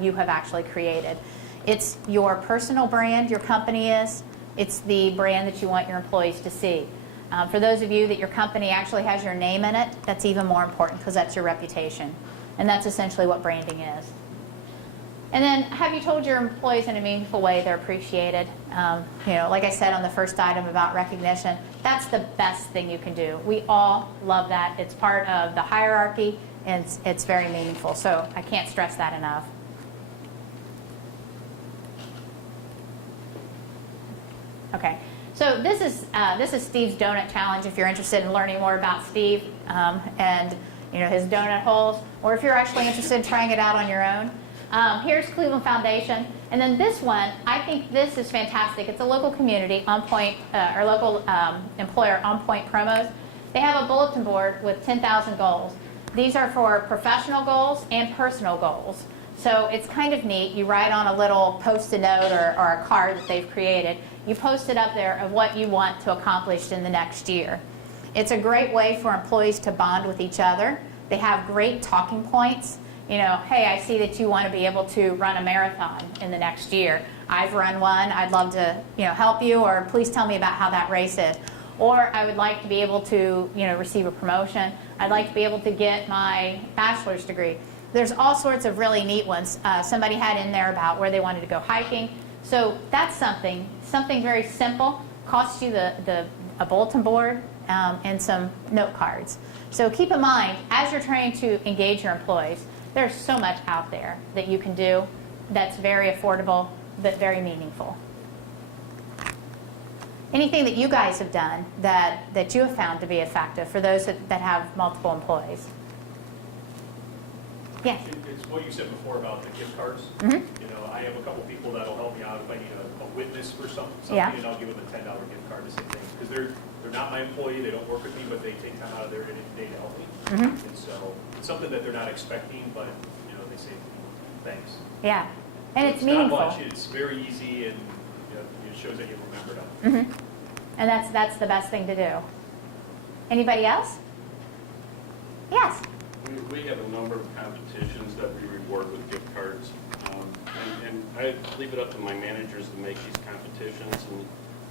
you have actually created. It's your personal brand, your company is. It's the brand that you want your employees to see. For those of you that your company actually has your name in it, that's even more important because that's your reputation. And that's essentially what branding is. And then, have you told your employees in a meaningful way they're appreciated? Like I said on the first item about recognition, that's the best thing you can do. We all love that. It's part of the hierarchy, and it's very meaningful. So I can't stress that enough. Okay, so this is Steve's Donut Challenge. If you're interested in learning more about Steve and his donut holes, or if you're actually interested in trying it out on your own. Here's Cleveland Foundation, and then this one, I think this is fantastic. It's a local community on point, or local employer on point promos. They have a bulletin board with 10,000 goals. These are for professional goals and personal goals. So it's kind of neat. You write on a little post-it note or a card that they've created. You post it up there of what you want to accomplish in the next year. It's a great way for employees to bond with each other. They have great talking points. Hey, I see that you want to be able to run a marathon in the next year. I've run one. I'd love to, help you, or please tell me about how that race is. Or I would like to be able to, receive a promotion. I'd like to be able to get my bachelor's degree. There's all sorts of really neat ones. Somebody had in there about where they wanted to go hiking. So that's something very simple. Costs you a bulletin board and some note cards. So keep in mind, as you're trying to engage your employees, there's so much out there that you can do that's very affordable but very meaningful. Anything that you guys have done that you have found to be effective for those that have multiple employees? Yes. It's what you said before about the gift cards. I have a couple people that'll help me out if I need a witness for something, and I'll give them a $10 gift card to say things. Because they're not my employee, they don't work with me, but they take time out of their day to help me. And so it's something that they're not expecting, but they say thanks. Yeah, and it's It's meaningful. not much, it's very easy, and it shows that you remembered them. And that's the best thing to do. Anybody else? Yes. We have a number of competitions that we reward with gift cards. And I leave it up to my managers to make these competitions. And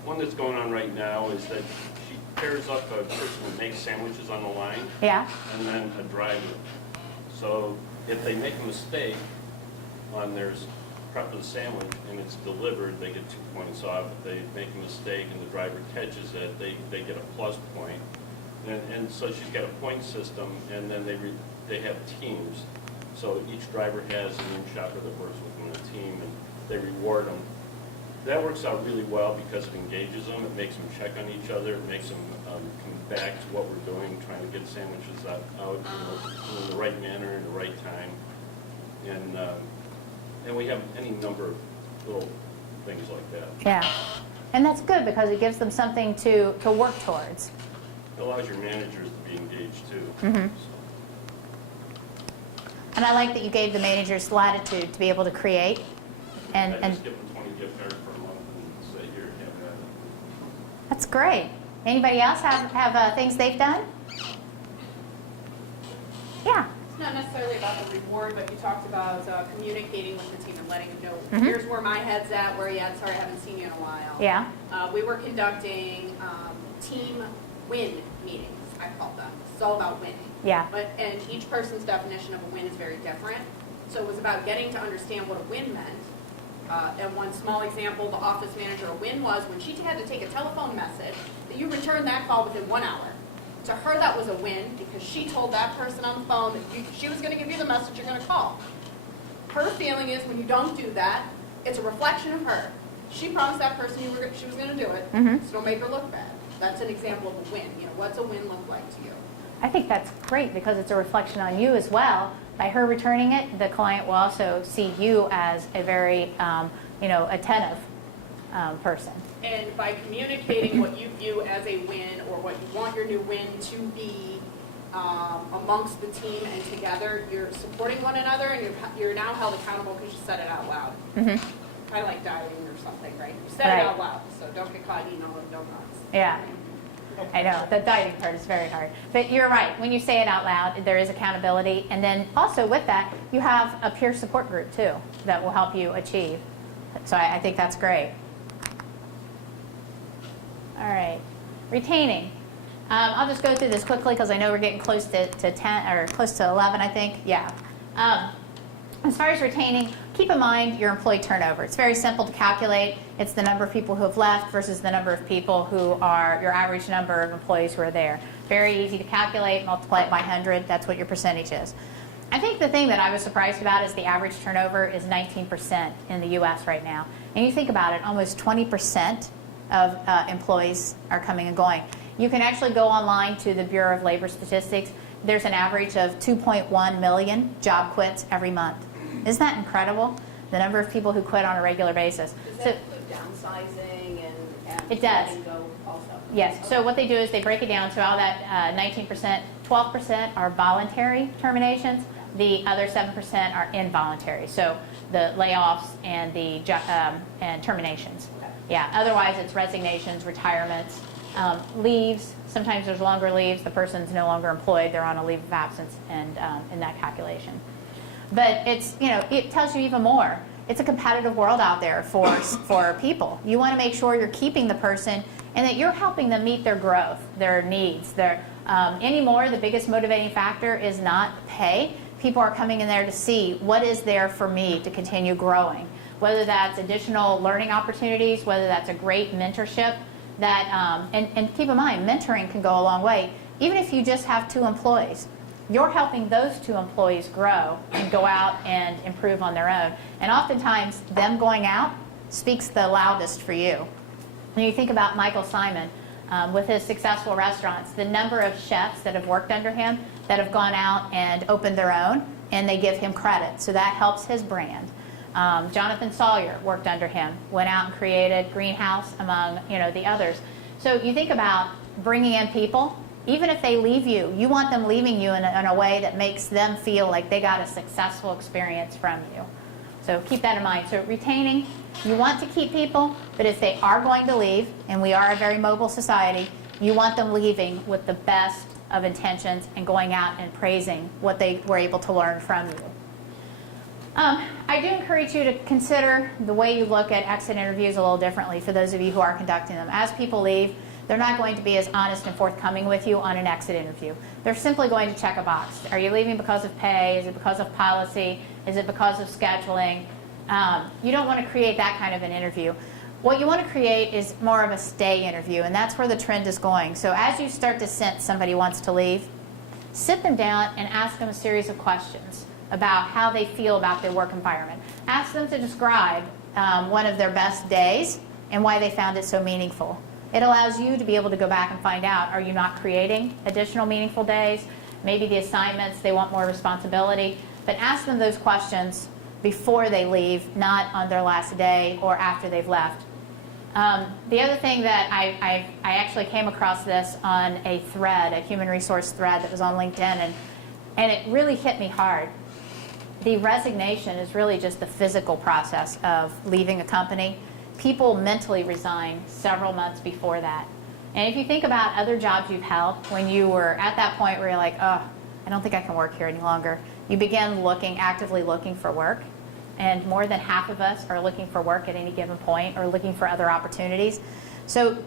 one that's going on right now is that she pairs up a person that makes sandwiches on the line. Yeah. And then a driver. So if they make a mistake on their prep of the sandwich and it's delivered, they get 2 points off. If they make a mistake and the driver catches it, they get a plus point. And so she's got a point system, and then they have teams. So each driver has an in-shopper that works within a team, and they reward them. That works out really well because it engages them. It makes them check on each other. It makes them come back to what we're doing, trying to get sandwiches out in the right manner and the right time. And we have any number of little things like that. Yeah, and that's good because it gives them something to work towards. It allows your managers to be engaged too. And I like that you gave the managers latitude to be able to create. I just give them 20 gift cards per month and say, here, have that. That's great. Anybody else have things they've done? Yeah. It's not necessarily about the reward, but you talked about communicating with the team and letting them know, Mhm. here's where my head's at, where you at, sorry I haven't seen you in a while. Yeah. We were conducting team win meetings, I call them. It's all about winning. Yeah. And each person's definition of a win is very different. So it was about getting to understand what a win meant. And one small example, the office manager, a win was when she had to take a telephone message, that you returned that call within 1 hour. To her, that was a win because she told that person on the phone that she was going to give you the message you're going to call. Her feeling is when you don't do that, it's a reflection of her. She promised that person she was going to do it, so don't make her look bad. That's an example of a win. What's a win look like to you? I think that's great because it's a reflection on you as well. By her returning it, the client will also see you as a very, attentive person. And by communicating what you view as a win or what you want your new win to be amongst the team and together, you're supporting one another and you're now held accountable because you said it out loud. Kind of like dieting or something, right? You said it out loud, so don't get caught eating all the donuts. Yeah. I know, the dieting part is very hard. But you're right, when you say it out loud, there is accountability. And then also with that, you have a peer support group too that will help you achieve. So I think that's great. All right, retaining. I'll just go through this quickly because I know we're getting close to 10 or close to 11, I think. Yeah. As far as retaining, keep in mind your employee turnover. It's very simple to calculate. It's the number of people who have left versus the number of people who are your average number of employees who are there. Very easy to calculate, multiply it by 100, that's what your percentage is. I think the thing that I was surprised about is the average turnover is 19% in the US right now. And you think about it, almost 20% of employees are coming and going. You can actually go online to the Bureau of Labor Statistics. There's an average of 2.1 million job quits every month. Isn't that incredible? The number of people who quit on a regular basis. Does that include downsizing and it does. letting go also? Yes. So what they do is they break it down. So all that 19%, 12% are voluntary terminations. The other 7% are involuntary. So the layoffs and the and terminations. Yeah. Otherwise, it's resignations, retirements, leaves. Sometimes there's longer leaves. The person's no longer employed. They're on a leave of absence, and in that calculation. But it's, it tells you even more. It's a competitive world out there for people. You want to make sure you're keeping the person and that you're helping them meet their growth, their needs. Anymore, the biggest motivating factor is not pay. People are coming in there to see what is there for me to continue growing, whether that's additional learning opportunities, whether that's a great mentorship. And keep in mind, mentoring can go a long way. Even if you just have 2 employees, you're helping those 2 employees grow and go out and improve on their own. And oftentimes, them going out speaks the loudest for you. When you think about Michael Simon, with his successful restaurants, the number of chefs that have worked under him that have gone out and opened their own, and they give him credit. So that helps his brand. Jonathan Sawyer worked under him, went out and created Greenhouse among the others. So you think about bringing in people. Even if they leave you, you want them leaving you in a way that makes them feel like they got a successful experience from you. So keep that in mind. So retaining, you want to keep people, but if they are going to leave, and we are a very mobile society, you want them leaving with the best of intentions and going out and praising what they were able to learn from you. I do encourage you to consider the way you look at exit interviews a little differently for those of you who are conducting them. As people leave, they're not going to be as honest and forthcoming with you on an exit interview. They're simply going to check a box. Are you leaving because of pay? Is it because of policy? Is it because of scheduling? You don't want to create that kind of an interview. What you want to create is more of a stay interview, and that's where the trend is going. So as you start to sense somebody wants to leave, sit them down and ask them a series of questions about how they feel about their work environment. Ask them to describe one of their best days and why they found it so meaningful. It allows you to be able to go back and find out, are you not creating additional meaningful days? Maybe the assignments, they want more responsibility. But ask them those questions before they leave, not on their last day or after they've left. The other thing that I actually came across this on a thread, a human resource thread that was on LinkedIn, and it really hit me hard. The resignation is really just the physical process of leaving a company. People mentally resign several months before that. And if you think about other jobs you've held, when you were at that point where you're like, oh, I don't think I can work here any longer, you begin actively looking for work. And more than half of us are looking for work at any given point or looking for other opportunities. So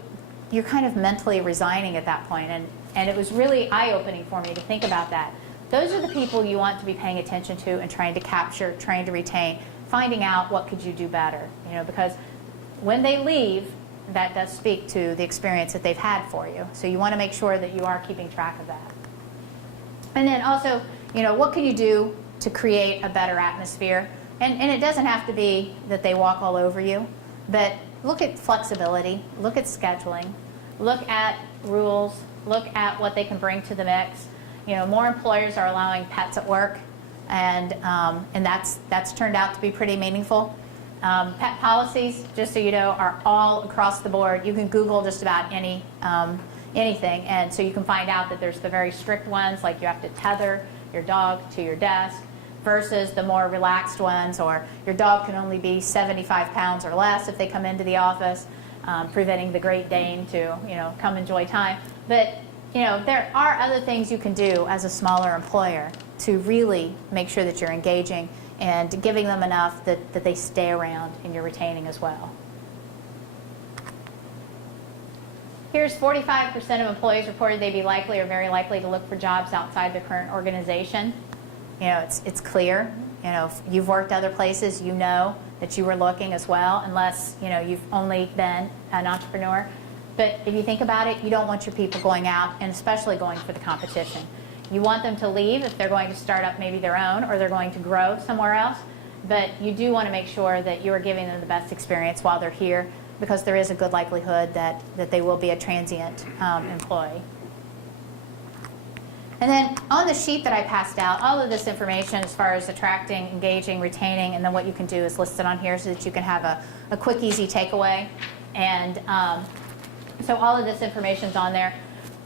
you're kind of mentally resigning at that point. And it was really eye-opening for me to think about that. Those are the people you want to be paying attention to and trying to capture, trying to retain, finding out what could you do better. Because when they leave, that does speak to the experience that they've had for you. So you want to make sure that you are keeping track of that. And then also, what can you do to create a better atmosphere? And it doesn't have to be that they walk all over you, but look at flexibility, look at scheduling, look at rules, look at what they can bring to the mix. More employers are allowing pets at work, and that's turned out to be pretty meaningful. Pet policies, just so you know, are all across the board. You can Google just about anything, and so you can find out that there's the very strict ones, like you have to tether your dog to your desk, versus the more relaxed ones, or your dog can only be 75 pounds or less if they come into the office, preventing the Great Dane to come enjoy time. But there are other things you can do as a smaller employer to really make sure that you're engaging and giving them enough that they stay around and you're retaining as well. Here's 45% of employees reported they'd be likely or very likely to look for jobs outside their current organization. It's clear. if you've worked other places, you know that you were looking as well, unless, you've only been an entrepreneur. But if you think about it, you don't want your people going out and especially going for the competition. You want them to leave if they're going to start up maybe their own or they're going to grow somewhere else. But you do want to make sure that you are giving them the best experience while they're here, because there is a good likelihood that they will be a transient employee. And then on the sheet that I passed out, all of this information as far as attracting, engaging, retaining, and then what you can do is listed on here so that you can have a quick, easy takeaway. And so all of this information is on there.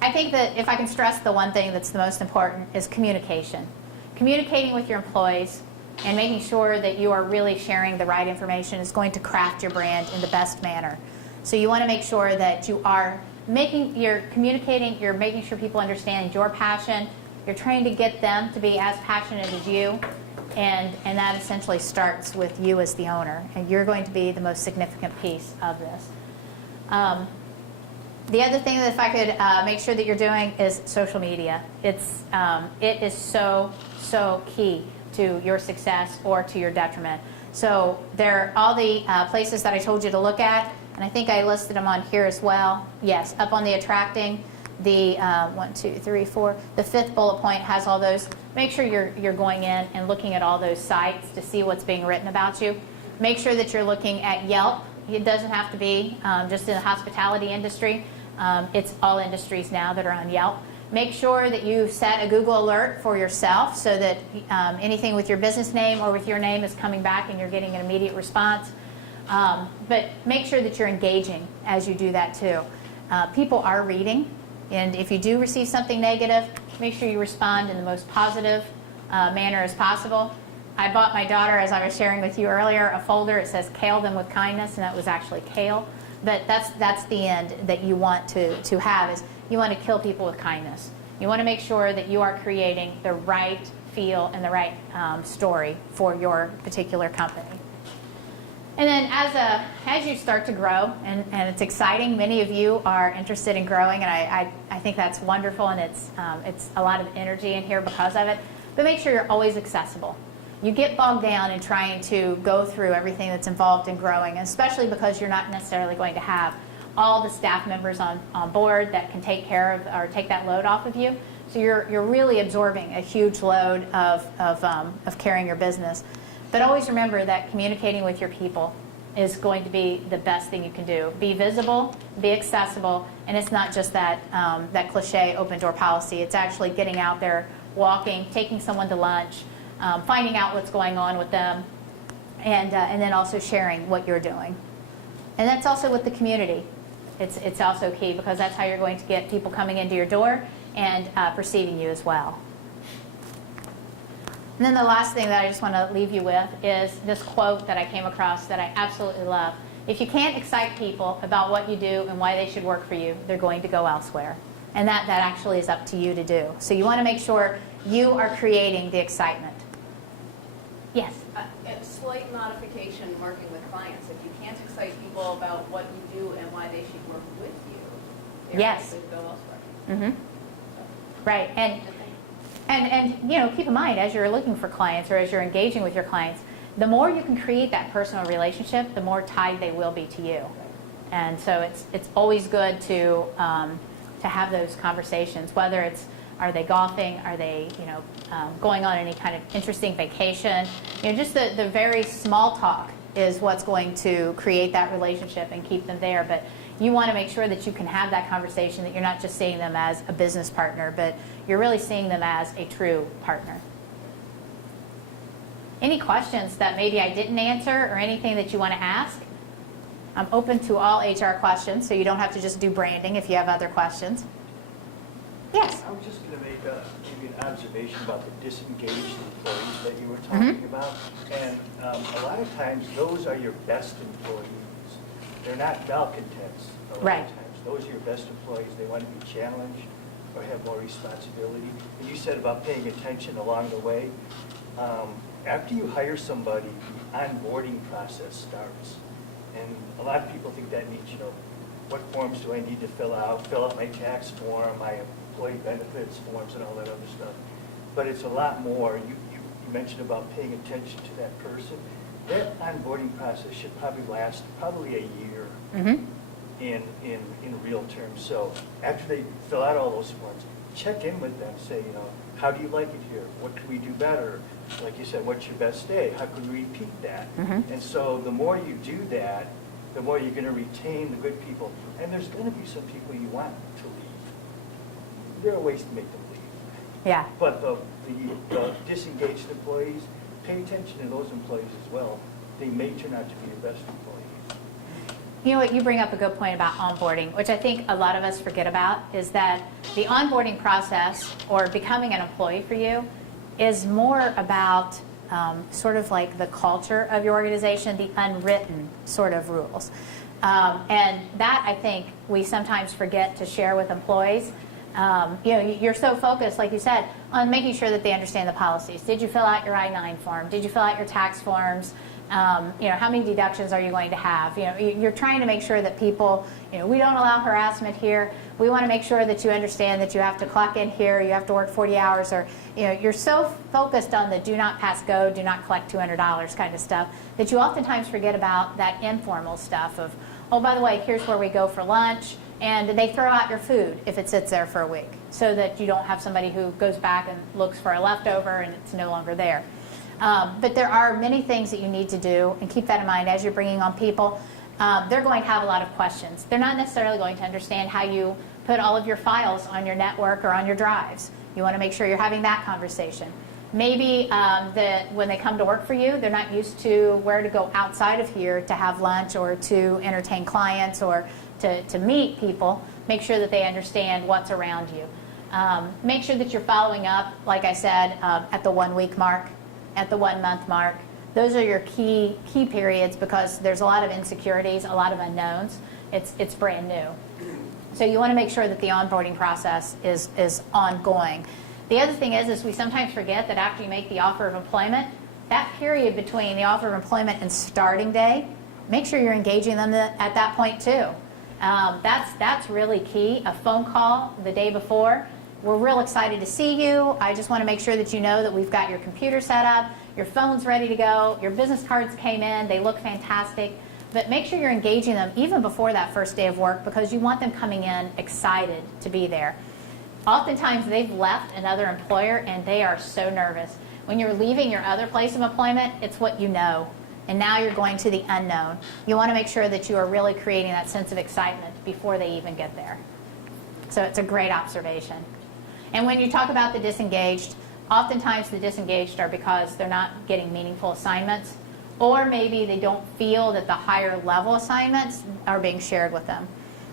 I think that if I can stress the one thing that's the most important is communication. Communicating with your employees and making sure that you are really sharing the right information is going to craft your brand in the best manner. So you want to make sure that you're communicating, you're making sure people understand your passion, you're trying to get them to be as passionate as you, and that essentially starts with you as the owner, and you're going to be the most significant piece of this. The other thing that if I could make sure that you're doing is social media. It is so key to your success or to your detriment. So there are all the places that I told you to look at, and I think I listed them on here as well. Yes, up on the attracting, the 1, 2, 3, 4, the 5th bullet point has all those. Make sure you're going in and looking at all those sites to see what's being written about you. Make sure that you're looking at Yelp. It doesn't have to be just in the hospitality industry. It's all industries now that are on Yelp. Make sure that you set a Google alert for yourself so that anything with your business name or with your name is coming back and you're getting an immediate response. But make sure that you're engaging as you do that too. People are reading, and if you do receive something negative, make sure you respond in the most positive manner as possible. I bought my daughter, as I was sharing with you earlier, a folder. It says "Kale them with kindness," and that was actually kale. But that's the end that you want to have, is you want to kill people with kindness. You want to make sure that you are creating the right feel and the right story for your particular company. And then as you start to grow, and it's exciting, many of you are interested in growing, and I think that's wonderful, and it's a lot of energy in here because of it. But make sure you're always accessible. You get bogged down in trying to go through everything that's involved in growing, especially because you're not necessarily going to have all the staff members on board that can take care of or take that load off of you. So you're really absorbing a huge load of carrying your business. But always remember that communicating with your people is going to be the best thing you can do. Be visible, be accessible, and it's not just that cliche open door policy. It's actually getting out there, walking, taking someone to lunch, finding out what's going on with them, and then also sharing what you're doing. And that's also with the community. It's also key, because that's how you're going to get people coming into your door and perceiving you as well. And then the last thing that I just want to leave you with is this quote that I came across that I absolutely love. If you can't excite people about what you do and why they should work for you, they're going to go elsewhere. And that actually is up to you to do. So you want to make sure you are creating the excitement. Yes? A slight modification working with clients. If you can't excite people about what you do and why they should work with you, they're Yes. likely to go elsewhere. Mm-hmm. Right. And keep in mind, as you're looking for clients or as you're engaging with your clients, the more you can create that personal relationship, the more tied they will be to you. And so it's always good to have those conversations, whether it's are they golfing, are they going on any kind of interesting vacation. Just the very small talk is what's going to create that relationship and keep them there. But you want to make sure that you can have that conversation, that you're not just seeing them as a business partner, but you're really seeing them as a true partner. Any questions that maybe I didn't answer or anything that you want to ask? I'm open to all HR questions, so you don't have to just do branding if you have other questions. Yes? I was just going to make maybe an observation about the disengaged employees that you were talking about. And a lot of times, those are your best employees. They're not malcontents a lot of times. Those are your best employees. They want to be challenged or have more responsibility. And you said about paying attention along the way. After you hire somebody, the onboarding process starts. And a lot of people think that means, what forms do I need to fill out? Fill out my tax form, my employee benefits forms, and all that other stuff. But it's a lot more. You you mentioned about paying attention to that person. That onboarding process should probably last probably a year in real terms. So after they fill out all those forms, check in with them. Say, how do you like it here? What can we do better? Like you said, what's your best day? How can we repeat that? And so the more you do that, the more you're going to retain the good people. And there's going to be some people you want to leave. There are ways to make them leave. Yeah. But the disengaged employees, pay attention to those employees as well. They may turn out to be your best employees. You know what, you bring up a good point about onboarding, which I think a lot of us forget about, is that the onboarding process or becoming an employee for you is more about sort of like the culture of your organization, the unwritten sort of rules. And that, I think, we sometimes forget to share with employees. You're so focused, like you said, on making sure that they understand the policies. Did you fill out your I-9 form? Did you fill out your tax forms? How many deductions are you going to have? You're trying to make sure that people, we don't allow harassment here. We want to make sure that you understand that you have to clock in here, you have to work 40 hours, or, you're so focused on the do not pass go, do not collect $200 kind of stuff, that you oftentimes forget about that informal stuff of, oh, by the way, here's where we go for lunch, and they throw out your food if it sits there for a week, so that you don't have somebody who goes back and looks for a leftover and it's no longer there. But there are many things that you need to do, and keep that in mind as you're bringing on people. They're going to have a lot of questions. They're not necessarily going to understand how you put all of your files on your network or on your drives. You want to make sure you're having that conversation. Maybe when they come to work for you, they're not used to where to go outside of here to have lunch or to entertain clients or to meet people. Make sure that they understand what's around you. Make sure that you're following up, like I said, at the 1 week mark, at the 1 month mark. Those are your key periods, because there's a lot of insecurities, a lot of unknowns. It's brand new. So you want to make sure that the onboarding process is ongoing. The other thing is we sometimes forget that after you make the offer of employment, that period between the offer of employment and starting day, make sure you're engaging them at that point too. That's really key. A phone call the day before. We're real excited to see you. I just want to make sure that you know that we've got your computer set up, your phone's ready to go, your business cards came in, they look fantastic. But make sure you're engaging them even before that first day of work, because you want them coming in excited to be there. Oftentimes they've left another employer and they are so nervous. When you're leaving your other place of employment, it's what you know. And now you're going to the unknown. You want to make sure that you are really creating that sense of excitement before they even get there. So it's a great observation. And when you talk about the disengaged, oftentimes the disengaged are because they're not getting meaningful assignments, or maybe they don't feel that the higher level assignments are being shared with them.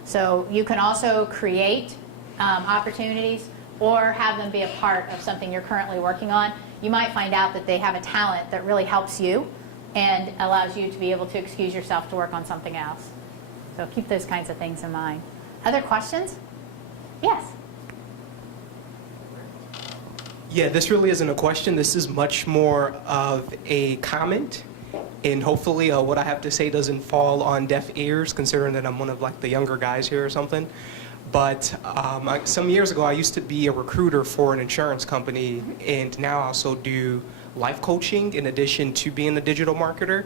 So you can also create opportunities or have them be a part of something you're currently working on. You might find out that they have a talent that really helps you and allows you to be able to excuse yourself to work on something else. So keep those kinds of things in mind. Other questions? Yes. Yeah, this really isn't a question. This is much more of a comment. And hopefully what I have to say doesn't fall on deaf ears, considering that I'm one of the younger guys here or something. But some years ago, I used to be a recruiter for an insurance company, and now I also do life coaching in addition to being a digital marketer.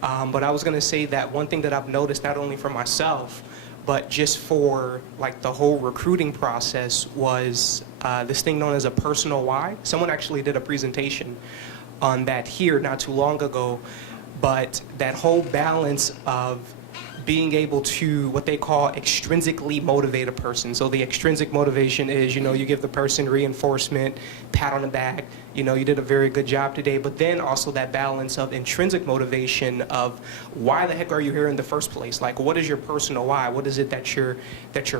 But I was going to say that one thing that I've noticed, not only for myself, but just for the whole recruiting process, was this thing known as a personal why. Someone actually did a presentation on that here not too long ago. But that whole balance of being able to what they call extrinsically motivate a person. So the extrinsic motivation is, you give the person reinforcement, pat on the back, you did a very good job today. But then also that balance of intrinsic motivation of why the heck are you here in the first place? What is your personal why? What is it that you're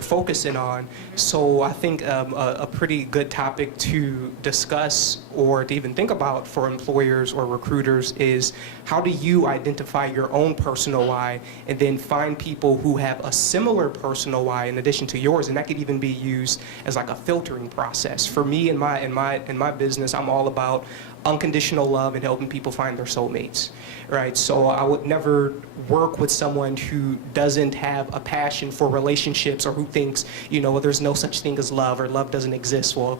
focusing on? So I think a pretty good topic to discuss or to even think about for employers or recruiters is, how do you identify your own personal why, and then find people who have a similar personal why in addition to yours, and that could even be used as a filtering process. For me in my business, I'm all about unconditional love and helping people find their soulmates, right? So I would never work with someone who doesn't have a passion for relationships or who thinks, well, there's no such thing as love or love doesn't exist. Well,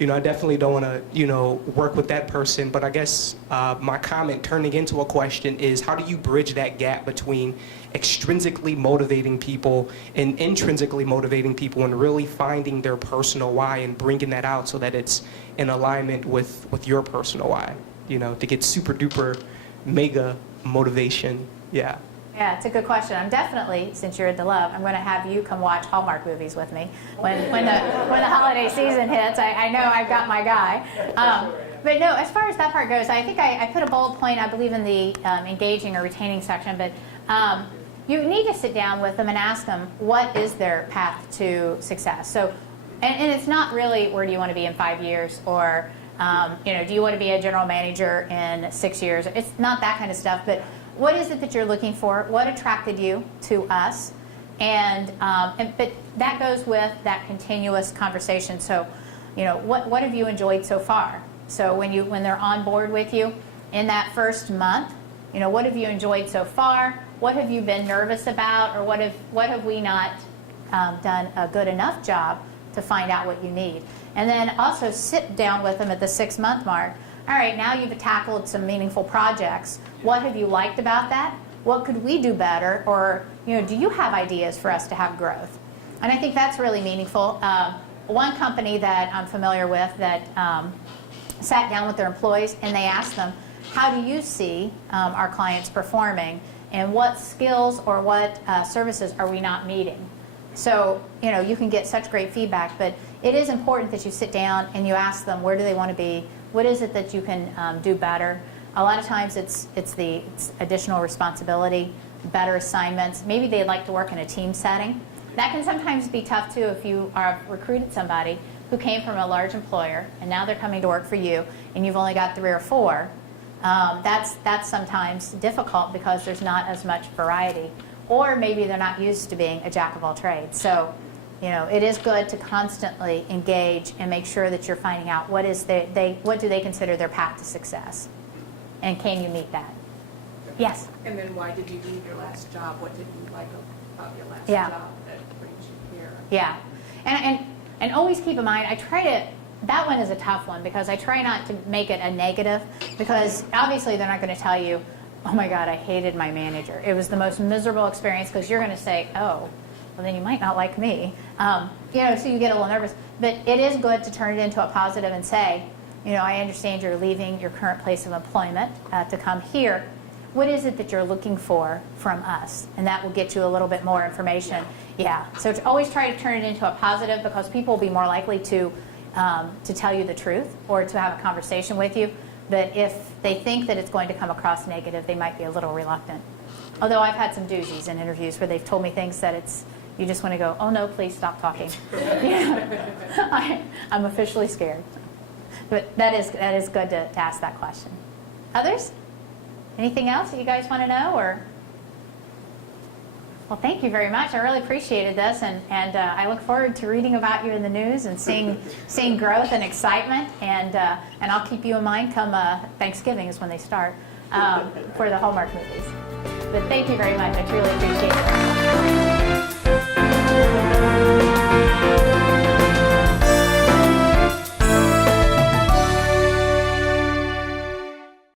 I definitely don't want to, work with that person. But I guess my comment turning into a question is, how do you bridge that gap between extrinsically motivating people and intrinsically motivating people and really finding their personal why and bringing that out so that it's in alignment with your personal why, to get super duper mega motivation. Yeah. Yeah, it's a good question. I'm definitely, since you're into love, I'm going to have you come watch Hallmark movies with me when the holiday season hits. I know I've got my guy. But no, as far as that part goes, I think I put a bullet point, I believe, in the engaging or retaining section. But you need to sit down with them and ask them what is their path to success. So, and it's not really where do you want to be in 5 years or do you want to be a general manager in 6 years? It's not that kind of stuff. But what is it that you're looking for? What attracted you to us? But that goes with that continuous conversation. So, what have you enjoyed so far? So when they're on board with you in that first month, what have you enjoyed so far? What have you been nervous about, or what have we not done a good enough job to find out what you need? And then also sit down with them at the 6-month mark. All right, now you've tackled some meaningful projects. What have you liked about that? What could we do better? Or, do you have ideas for us to have growth? And I think that's really meaningful. One company that I'm familiar with that sat down with their employees and they asked them, how do you see our clients performing? And what skills or what services are we not meeting? So, you can get such great feedback, but it is important that you sit down and you ask them, where do they want to be? What is it that you can do better? A lot of times it's additional responsibility, better assignments. Maybe they'd like to work in a team setting. That can sometimes be tough too if you are recruited somebody who came from a large employer and now they're coming to work for you and you've only got 3 or 4. That's sometimes difficult because there's not as much variety. Or maybe they're not used to being a jack of all trades. So, it is good to constantly engage and make sure that you're finding out what do they consider their path to success, and can you meet that? Yes. And then why did you leave your last job? What did you like about your last Yeah. job that brings you here? Yeah, and always keep in mind, that one is a tough one because I try not to make it a negative, because obviously they're not going to tell you, oh my God, I hated my manager. It was the most miserable experience, because you're going to say, oh, well then you might not like me. So you get a little nervous. But it is good to turn it into a positive and say, I understand you're leaving your current place of employment to come here. What is it that you're looking for from us? And that will get you a little bit more information. Yeah, so to always try to turn it into a positive, because people will be more likely to tell you the truth or to have a conversation with you. But if they think that it's going to come across negative, they might be a little reluctant. Although I've had some doozies in interviews where they've told me things that you just want to go, oh no, please stop talking. I'm officially scared. But that is good to ask that question. Others? Anything else that you guys want to know? Or? Well, thank you very much. I really appreciated this, and I look forward to reading about you in the news and seeing growth and excitement. And I'll keep you in mind come Thanksgiving is when they start for the Hallmark movies. But thank you very much. I truly appreciate it.